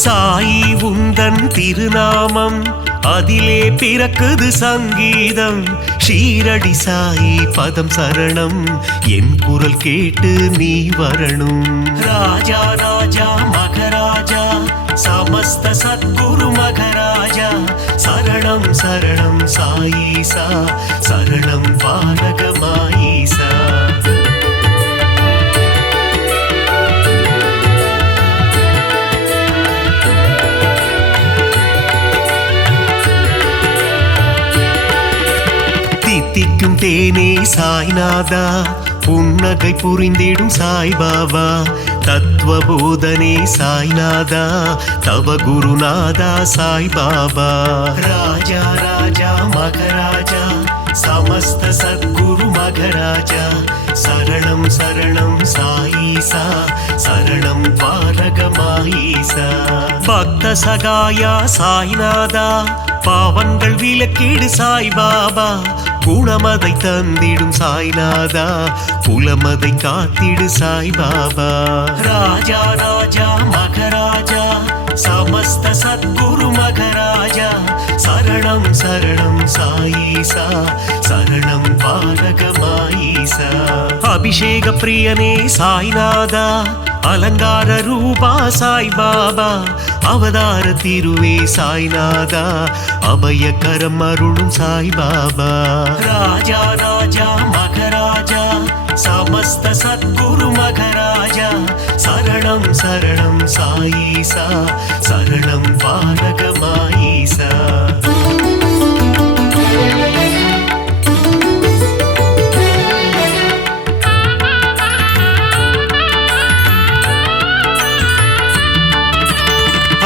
சாயி உந்தன் திருநாமம் அதிலே பிறக்குது சங்கீதம். ஷீரடி சாயி பதம் சரணம் என் குரல் கேட்டு நீ வரணும். ராஜா ராஜா மகராஜா சமஸ்த சத்குரு மகராஜா சரணம் சரணம் சாயீசா சரணம் பாரகமாயீசா. தேனே சாய்நாதா புன்னகை புரிந்திடும் சாய்பாபா தத்துவ போதனே சாய்நாதா தவ குருநாதா சாய்பாபா ராஜா ராஜா மகராஜா சமஸ்த சத்குரு மகராஜா சரணம் சரணம் சாயீசா சரணம் பாரகமாயீசா பக்த சகாயா சாய்நாதா பாவங்கள் விலக்கீடு சாய்பாபா குணமதை தந்திடும் சாய்நாதா குலமதை காத்திடு சாய்பாபா ராஜா ராஜா மகராஜா சமஸ்த சத்குரு மகராஜா சரணம் சரணம் சாயீசா சரணம் பாரகமாயீசா அபிஷேக பிரியனே சாய்நாதா அலங்கார ரூபா சாய்பாபா அவதார திருவே சாய்நாதா அபயகரம் அருளும் சாய்பாபா ராஜா ராஜா மகராஜா சமஸ்த சத்குரு மகராஜா சரணம் சரணம் சாயீசா சரணம் பாரகமாயீசா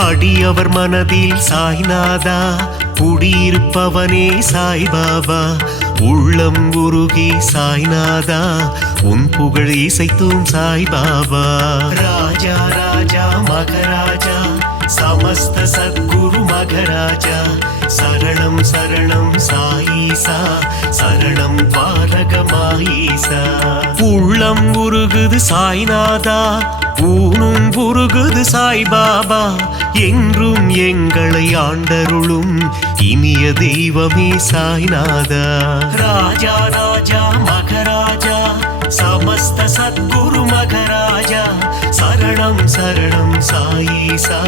அடியவர் மனதில் சாய்நாதா குடியிருப்பவனே சாய்பாபா உள்ளம் உருகி சாய்நாதா உன் புகழ் இசைத்தும் சாய்பாபா ராஜா ராஜா மகராஜா சமஸ்த சத்குரு மகராஜா சரணம் சரணம் சாயீசா சரணம் பாரகமாயீசா உள்ளம் உருகுது சாய்நாதா ஊனும் உருகுது சாய்பாபா என்றும் எங்களை ஆண்டருளும் இனிய தெய்வமே சாய்நாதா ராஜா ராஜா மகராஜா சமஸ்த சத்குரு மகராஜா சரணம் சரணம் சாயீசா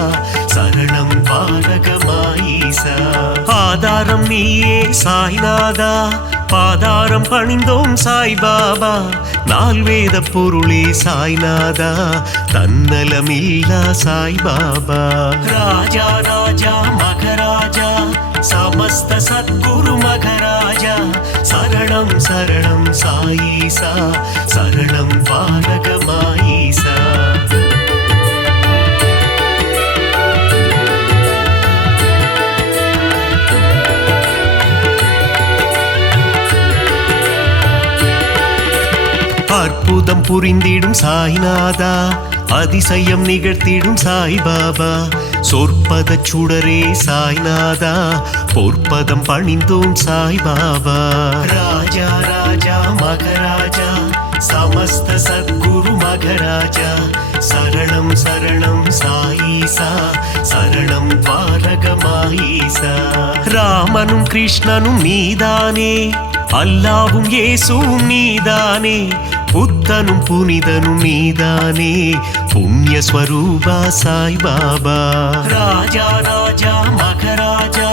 சரணம் பாரகமாயீசா ஆதாரம் நீயே சாய்நாதா பாதாரம் பணிந்தோம் சாய்பாபா நால்வேத பொருளே சாய்நாதா தன்னலமில்லா சாய்பாபா ராஜா ராஜா மகராஜா சமஸ்த சத்குரு மகராஜா சரணம் சரணம் சாயீசா சரணம் பாரகமாயீசா அற்புதம் புரிந்திடும் சாய்நாதா அதிசயம் நிகழ்த்திடும் சாய்பாபா சொற்பத சுடரே சாய்நாதா பொற்பதம் பணிந்தோம் சாய்பாபா ராஜா ராஜா மகராஜா சமஸ்த சத்குரு மகராஜா சரணம் சரணம் சாயீசா சரணம் பாரகமாயீசா ராமனும் கிருஷ்ணனும் நீதானே அல்லாவும் இயேசுவும் நீதானே புத்தனும் புனிதனும் நீதானே புண்ணிய ஸ்வரூபா சாய்பாபா ராஜா ராஜா மகராஜா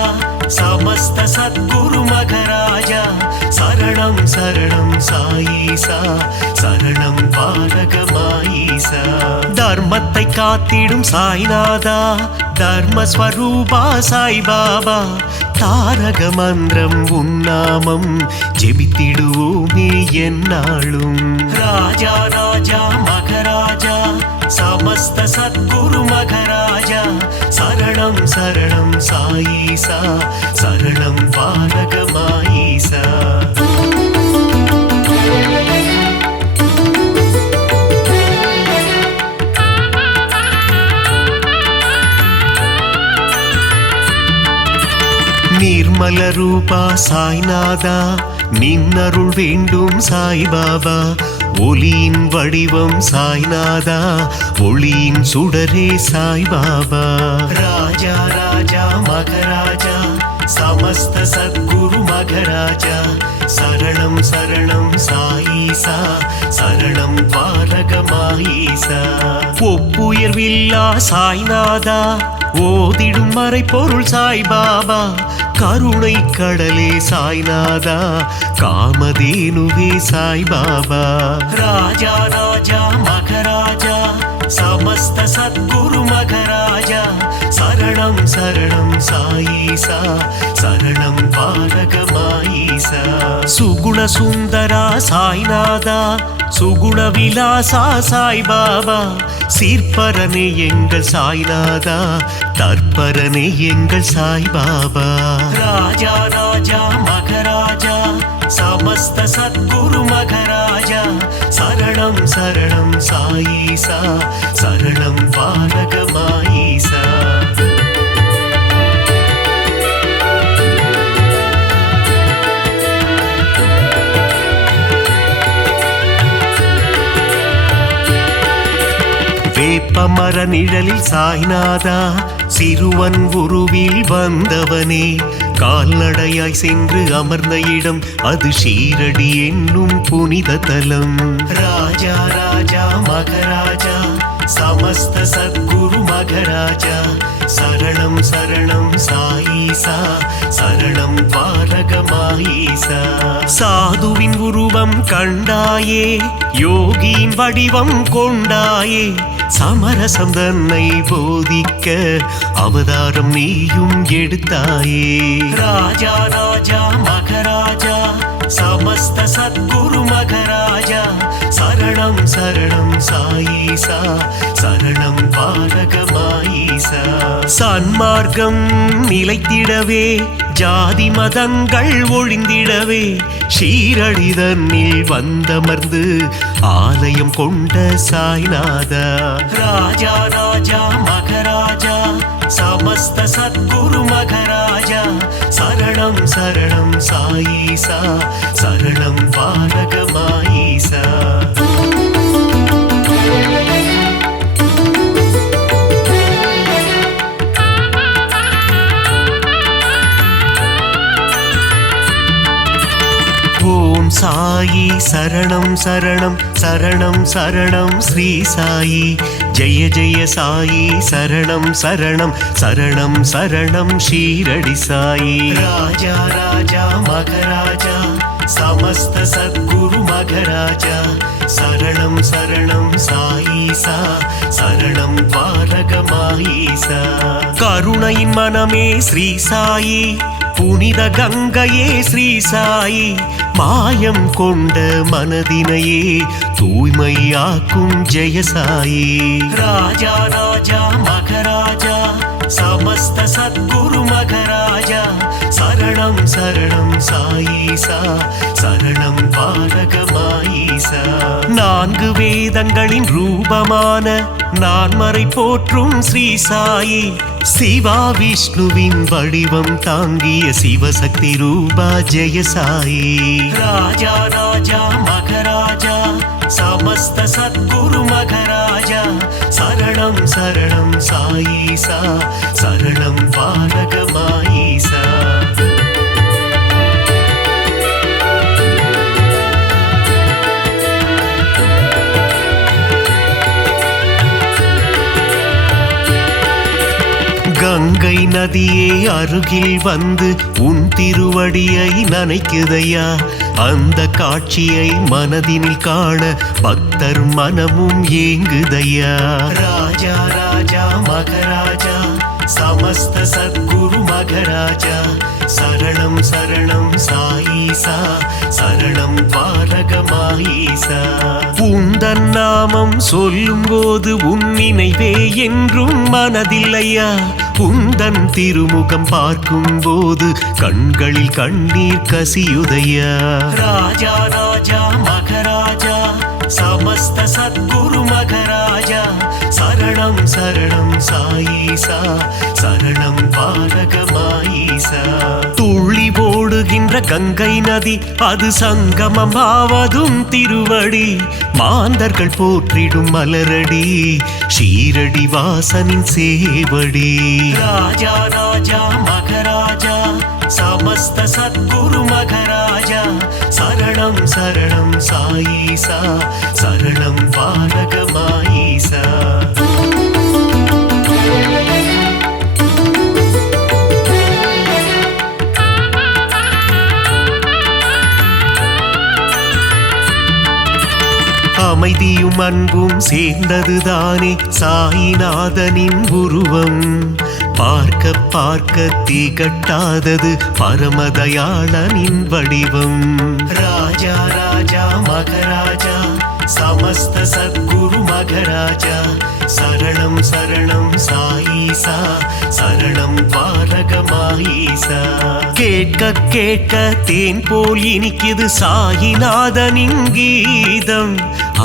சமஸ்த சத்குரு மகராஜா சரணம் சரணம் சாயீசா சரணம் பாரகமாயீசா தர்மத்தை காத்திடும் சாய்நாதா தர்மஸ்வரூபா சாய்பாபா தாரக மந்திரம் உன்னாமம் ஜெபித்திடுவோமே என்னாலும் ராஜா ராஜா மகராஜா சமஸ்த சத்குரு மகராஜா சரணம் சரணம் சாயீசா சரணம் பாரகமாயீசா நிர்மல ரூபா சாய்நாதா நின்னருள் வேண்டும் சாய்பாபா ஒளியின் வடிவம் சாய்நாதா ஒளியின் சுடரே சாய்பாபா ராஜா ராஜா மகராஜா சமஸ்த சத்குரு மகராஜா சரணம் சரணம் சாயீசா சரணம் பாரகமாயீசா ஒப்புயர்வில்லா சாய்நாதா ஓதிடும் மறை பொருள் சாய்பாபா கருணை கடலே சாய்நாதா காமதேனுவே சாய்பாபா ராஜா ராஜா மகராஜா समस्त सद्गुरु मगराजा शरणं शरणं साईसा शरणं पारगमाईसा सुगुण सुंदरा साईनादा सुगुण विलासा साई बाबा சீர்பரனே எங்கள் சாய்நாதா தற்பரனே எங்கள் சாய் பாபா ராஜா ராஜா மகராஜா समस्त सद्गुरु मगराजा शरणं शरणं साईसा शरणं पारगमाईसा வேப்பமர நிழலில் சாய்நாதா சிறுவன் உருவில் வந்தவனே கால்நடையாய் சென்று அமர்ந்த இடம் அது ஷீரடி என்னும் புனித தலம் ராஜா ராஜா மகராஜா समस्त सद्गुरु मगराजा शरणं शरणं साईसा शरणं पारगमाईसा சாதுவின் உருவம் கண்டாயே யோகியின் வடிவம் கொண்டாயே சமரசம் தன்னை போதிக்க அவதாரம் நீயும் எடுத்தாயே ராஜா ராஜா மகராஜா समस्त सद्गुरु मगराजा शरणं शरणं साईसा शरणं पारगमाईसा சன்மார்க்கம் நிலைத்திடவே ஜாதி மதங்கள் ஒழிந்திடவே ஷீரடி தன்னில் வந்தமர்ந்து ஆலயம் கொண்ட சாய்நாதா ராஜா ராஜா மகராஜா समस्त सद्गुरु मगराजा शरणं शरणं साईसा शरणं पारगमाईसा ஓம் சாயி சரணம் சரணம் சரணம் சரணம் ஸ்ரீ சாயி ஜெய ஜெய சாயி சரணம் சரணம் சரணம் சரணம் ஷீரடி சாயி ராஜா ராஜா மகராஜா समस्त सद्गुरु मगराजा शरणं शरणं साईसा शरणं पारगमाईसा கருணையின் மனமே ஸ்ரீ சாயி புனித கங்கையே ஸ்ரீ சாயி மாயம் கொண்ட மனதினையே தூய்மையாக்கும் ஜெய சாயி ராஜா ராஜா மகராஜா समस्त सद्गुरु मगराजा शरणं शरणं साईसा शरणं पारगमाईसा நான்கு வேதங்களின் ரூபமான நான்மறை போற்றும் ஸ்ரீ சாயி சிவா விஷ்ணுவின் வடிவம் தாங்கிய சிவசக்தி ரூபா ஜெய சாயி ராஜா ராஜா மகராஜா समस्त सद्गुरु मगराजा शरणं शरणं साईसा शरणं पारगमाईसा கங்கை நதியே அருகில் வந்து உன் திருவடியை நனைக்குதையா அந்த காட்சியை மனதினில் காண பக்தர் மனமும் ஏங்குதையா ராஜா ராஜா மகராஜா समस्त सद्गुरु मगराजा शरणं शरणं साईसा शरणं पारगमाईसा உந்தன் நாமம் சொல்லும் போது உன் நினைவே என்றும் மனதில்லையா உந்தன் திருமுகம் பார்க்கும் போது கண்களில் கண்ணீர் கசியுதையா ராஜா ராஜா மகராஜா समस्त सद्गुरु मगराजा शरणं शरणं साईसा शरणं पारगमाईसा துள்ளி ஓடுகின்ற கங்கை நதி அது சங்கமமாவதும் திருவடி மாந்தர்கள் போற்றிடும் மலரடி ஷீரடி வாசனின் சேவடி ராஜா ராஜா மகராஜா समस्त सद्गुरु मगराजा शरणं शरणं साईसा शरणं पारगमाईसा அமைதியும் அறிவும் அன்பும் சேர்ந்ததுதானே சாயிநாதனின் உருவம். பார்க்க பார்க்க திகட்டாதது பரமதயாளனின் வடிவம். ராஜா ராஜா மகராஜா சமஸ்த சத்குரு மகராஜா சரணம் சரணம் சாயீசா சரணம் பாரகமாயீசா. கேட்க கேட்க தேன் போல் இனிக்குது சாயிநாதனின் கீதம்.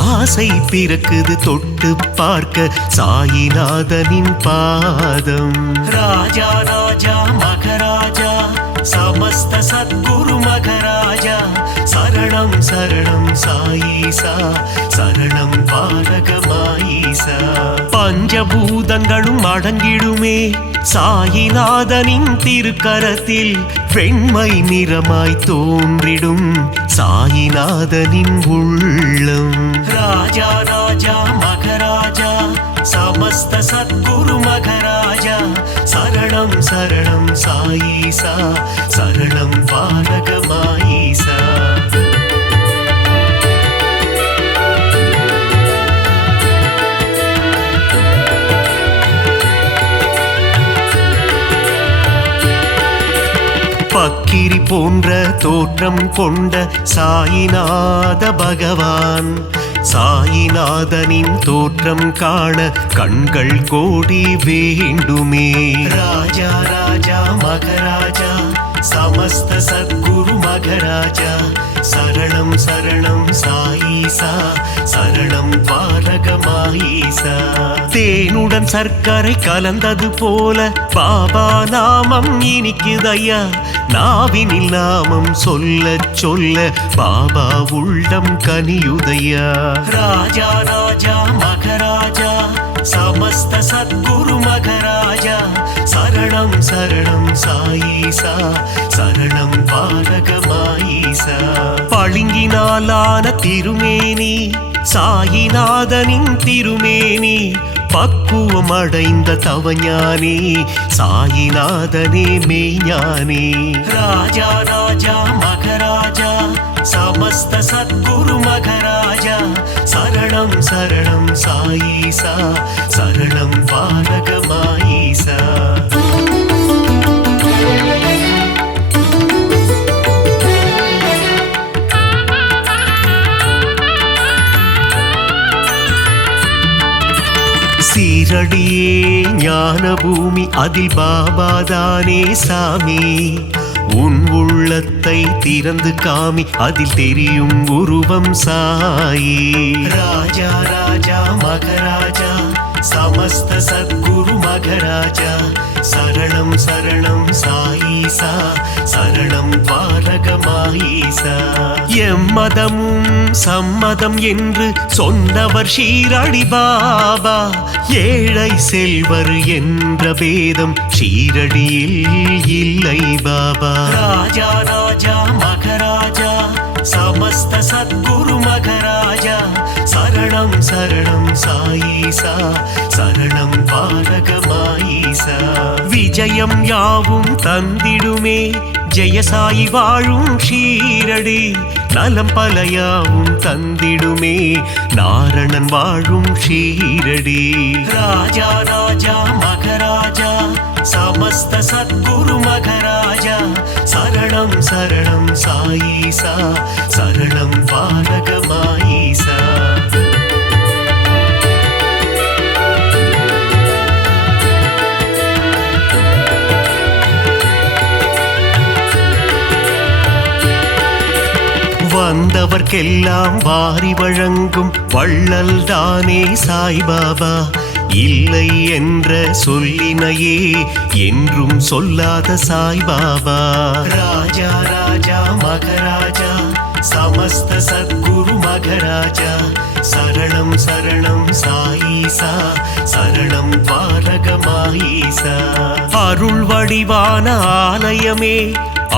ஆசை பிறக்குது தொட்டு பார்க்க சாயிநாதனின் பாதம். ராஜா ராஜா மகராஜா சமஸ்த சத்குரு மகராஜா சரணம் சரணம் சாயீசா சரணம் பாரகமாயீசா. பஞ்சபூதங்களும் அடங்கிடுமே சாயிநாதனின் திருக்கரத்தில். வெண்மை நிறமாய் தோன்றிடும் சாயிநாதனின் உள்ளம். ராஜா ராஜா மகராஜா சமஸ்த சத்குரு மகராஜா சரணம் சரணம் சாயீசா சரணம் பாரகமாயீசா. பக்கிரி போன்ற தோற்றம் கொண்ட சாயிநாத பகவான். சாயிநாதனின் தோற்றம் காண கண்கள் கோடி வேண்டுமே. ராஜா ராஜா மகராஜா சமஸ்த சத்குரு மகராஜா சரணம் சரணம் சாயீசா சரணம் பாரகமாயீசா. தேனுடன் சர்க்கரை கலந்தது போல பாபா நாமம் இனிக்குதையா. நாவினில் நாமம் சொல்ல சொல்ல பாபா உள்ளம் கனியுதையா. ராஜா ராஜா மகராஜா சமஸ்த சத்குரு மகராஜா சரணம் சரணம் சாயீசா சரணம் பாரகமாயீசா. பளிங்கினாலான திருமேனி சாயிநாதனின் திருமேனி. பக்குவம் அடைந்த தவஞானி சாயிநாதனே மெய்ஞானி. ராஜா ராஜா மகராஜா சமஸ்த சத்குரு மகராஜா சரணம் சரணம் சாயீசா சரணம் பாரகமாயீசா. சீரடியே ஞான பூமி அதில் பாபாதானே சாமி. உன் உள்ளத்தை திறந்து காமி அதில் தெரியும் உருவம் சாயி. ராஜா ராஜா மகராஜா சமஸ்த சத்குரு மகராஜா சரணம் சரணம் சாயீசா சரணம் பாரகமாயீசா. எம்மதமும் சம்மதம் என்று சொன்னவர் ஷீரடி பாபா. ஏழை செல்வர் என்ற பேதம் ஷீரடியில் இல்லை பாபா. ராஜா ராஜா மகராஜா சமஸ்த சத்குரு மகராஜா சரணம் சரணம் சாயீசா சரணம் பாரகமாயீசா. விஜயம் யாவும் தந்திடுமே ஜெயசாயி வாழும் ஷீரடி. நலம் பலயாவும் தந்திடுமே நாரணன் வாழும் ஷீரடி. ராஜா ராஜா மகராஜா சமஸ்த சத்குரு மகராஜா சரணம் சரணம் சாயீசா சரணம் பாரகமாயீசா. வந்தவர்க்கெல்லாம் வாரி வழங்கும் வள்ளல் தானே சாய்பாபா. இல்லை என்ற சொல்லினையே என்றும் சொல்லாத சாய்பாபா. ராஜா ராஜா மகராஜா சமஸ்த சத்குரு மகராஜா சரணம் சரணம் சாயீசா சரணம் பாரகமாயீசா. அருள் வடிவான ஆலயமே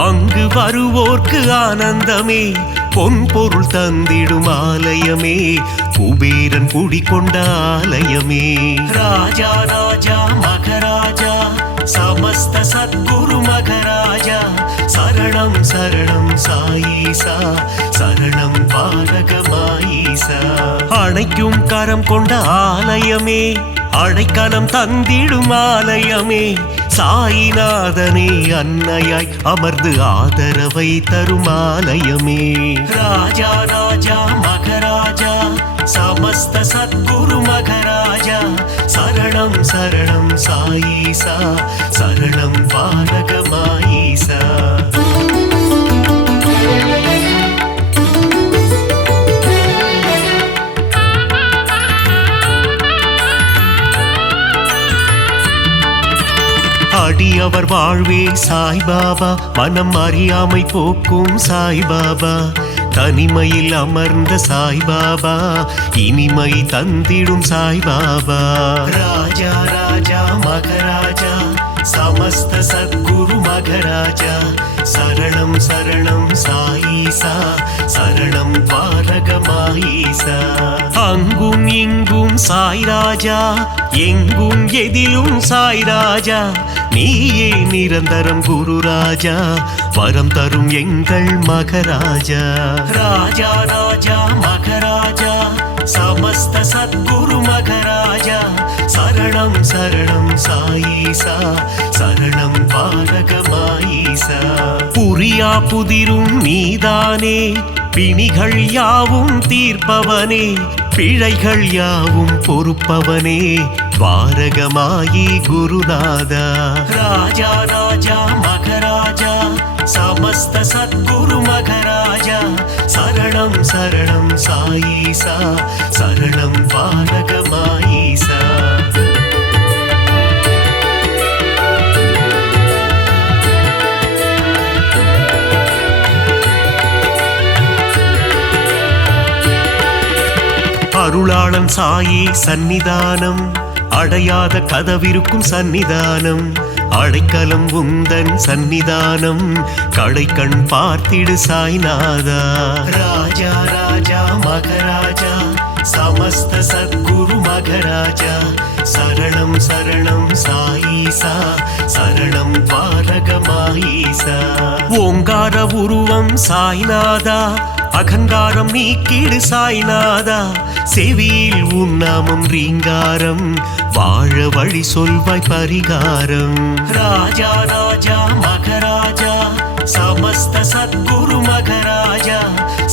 அங்கு வருவோர்க்கு ஆனந்தமே. பொன் பொருள் தந்திடும் ஆலயமே குபேரன் குடிகொண்ட ஆலயமே. ராஜா ராஜா மகராஜா சமஸ்த சத்குரு மகராஜா சரணம் சரணம் சாயீசா சரணம் பாரகமாயீசா. அணைக்கும் கரம் கொண்ட ஆலயமே அழைக்கலம் தந்திடும் ஆலயமே சாயிநாதனே அன்னையாய் அமர்ந்து ஆதரவை தரும் ஆலயமே. ராஜா ராஜா மகராஜா சமஸ்த சத்குரு மகராஜா சரணம் சரணம் சாயீசா சரணம் பாரகமாயீசா. அடியவர் வாழ்வே சாய்பாபா மனம் அறியாமை போக்கும் சாய்பாபா தனிமையில் அமர்ந்த சாய்பாபா இனிமை தந்திடும் சாய்பாபா. ராஜா ராஜா மகராஜா சமஸ்த சத்குரு மகராஜா சரணம் சரணம் சாயீசா சரணம் பாரகமாயீசா. அங்கும் இங்கும் சாய்ராஜா எங்கும் எதிலும் சாய்ராஜா நீயே நிரந்தரம் குரு ராஜா வரம் தரும் எங்கள் மகராஜா. ராஜா ராஜா மகராஜா சமஸ்த சத்குரு மகராஜா சரணம் சரணம் சாயீசா சரணம் பாரகமாயீசா. புரியா புதிரும் நீதானே பிணிகள் யாவும் தீர்ப்பவனே பிழைகள் யாவும் பொறுப்பவனே துவாரகமாயி குருநாதா. ராஜா ராஜா மகராஜா சமஸ்த சத்குரு மகராஜா சரணம் சரணம் சாயீசா சரணம் பாரகமாயீசா. அருளாளன் சாயி சந்நிதானம் அடையாத கதவிருக்கும் சந்நிதானம் அடைக்கலம் உந்தன் சந்நிதானம் கடைக்கண் பார்த்திடு சாய்நாதா. ராஜா ராஜா மகராஜா சமஸ்த சத்குரு மகராஜா சரணம் சரணம் சாயீசா சரணம் பாரகமாயீசா. ஓங்கார உருவம் சாய்நாதா அகங்காரம் நீக்கிடு சாய்நாதா செவியில் உன்னாமம் ரீங்காரம் வாழ வழி சொல்வாய் பரிகாரம். ராஜா ராஜா மகராஜா சமஸ்த சத்குரு மகராஜா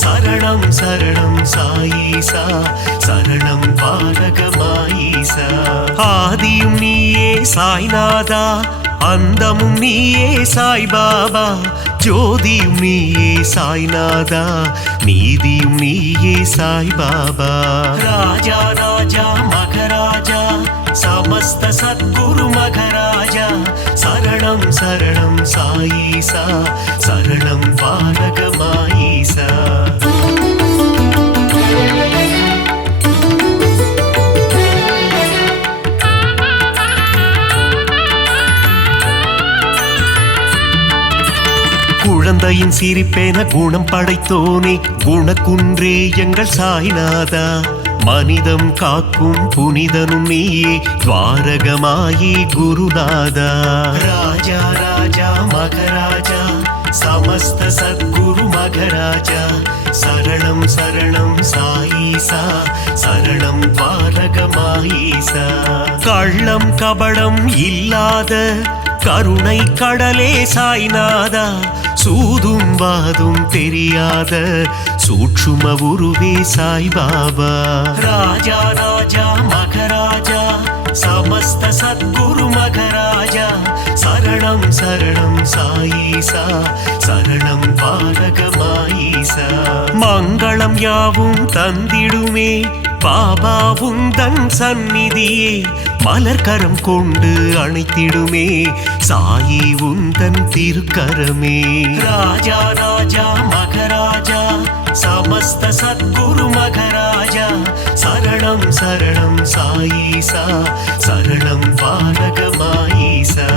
சரணம் சரணம் சாயீசா சரணம் பாரகமாயீசா. ஆதியும் நீயே சாய்நாதா அந்தமும் நீயே சாய்பாபா ஜோதியும் நீயே சாய்நாதா நீதியும் நீயே சாய்பாபா. ராஜா ராஜா மகராஜா சமஸ்த சத்குரு மகராஜா சரணம் சரணம் சாயீசா சரணம் பாரகமாயீசா. குழந்தையின் சிரிப்பேன குணம் படைத்தோனே குணக்குன்றே எங்கள் சாய்நாதா மனிதம் காக்கும் புனிதனும் நீயே துவாரகமாயி குருநாதா. ராஜா ராஜா மகராஜா சமஸ்த சத்குரு மகராஜா சரணம் சரணம் சாயீசா சரணம் பாரகமாயீசா. கள்ளம் கபடம் இல்லாத கருணை கடலே சாய்நாதா சூதும் வாதும் தெரியாத சூட்சும உருவே சாய்பாபா. ராஜா ராஜா மகராஜா சமஸ்த சத்குரு மகராஜா சரணம் சரணம் சாயீசா சரணம் பாரகமாயீசா. மங்களம் யாவும் தந்திடுமே பாபா உந்தன் சந்நிதியே மலர்கரம் கொண்டு அணைத்திடுமே சாயி உந்தன் திருக்கரமே. ராஜா ராஜா மகராஜா சமஸ்த சத்குரு மகராஜா சரணம் சரணம் சாயீசா சரணம் பாரகமாயீசா.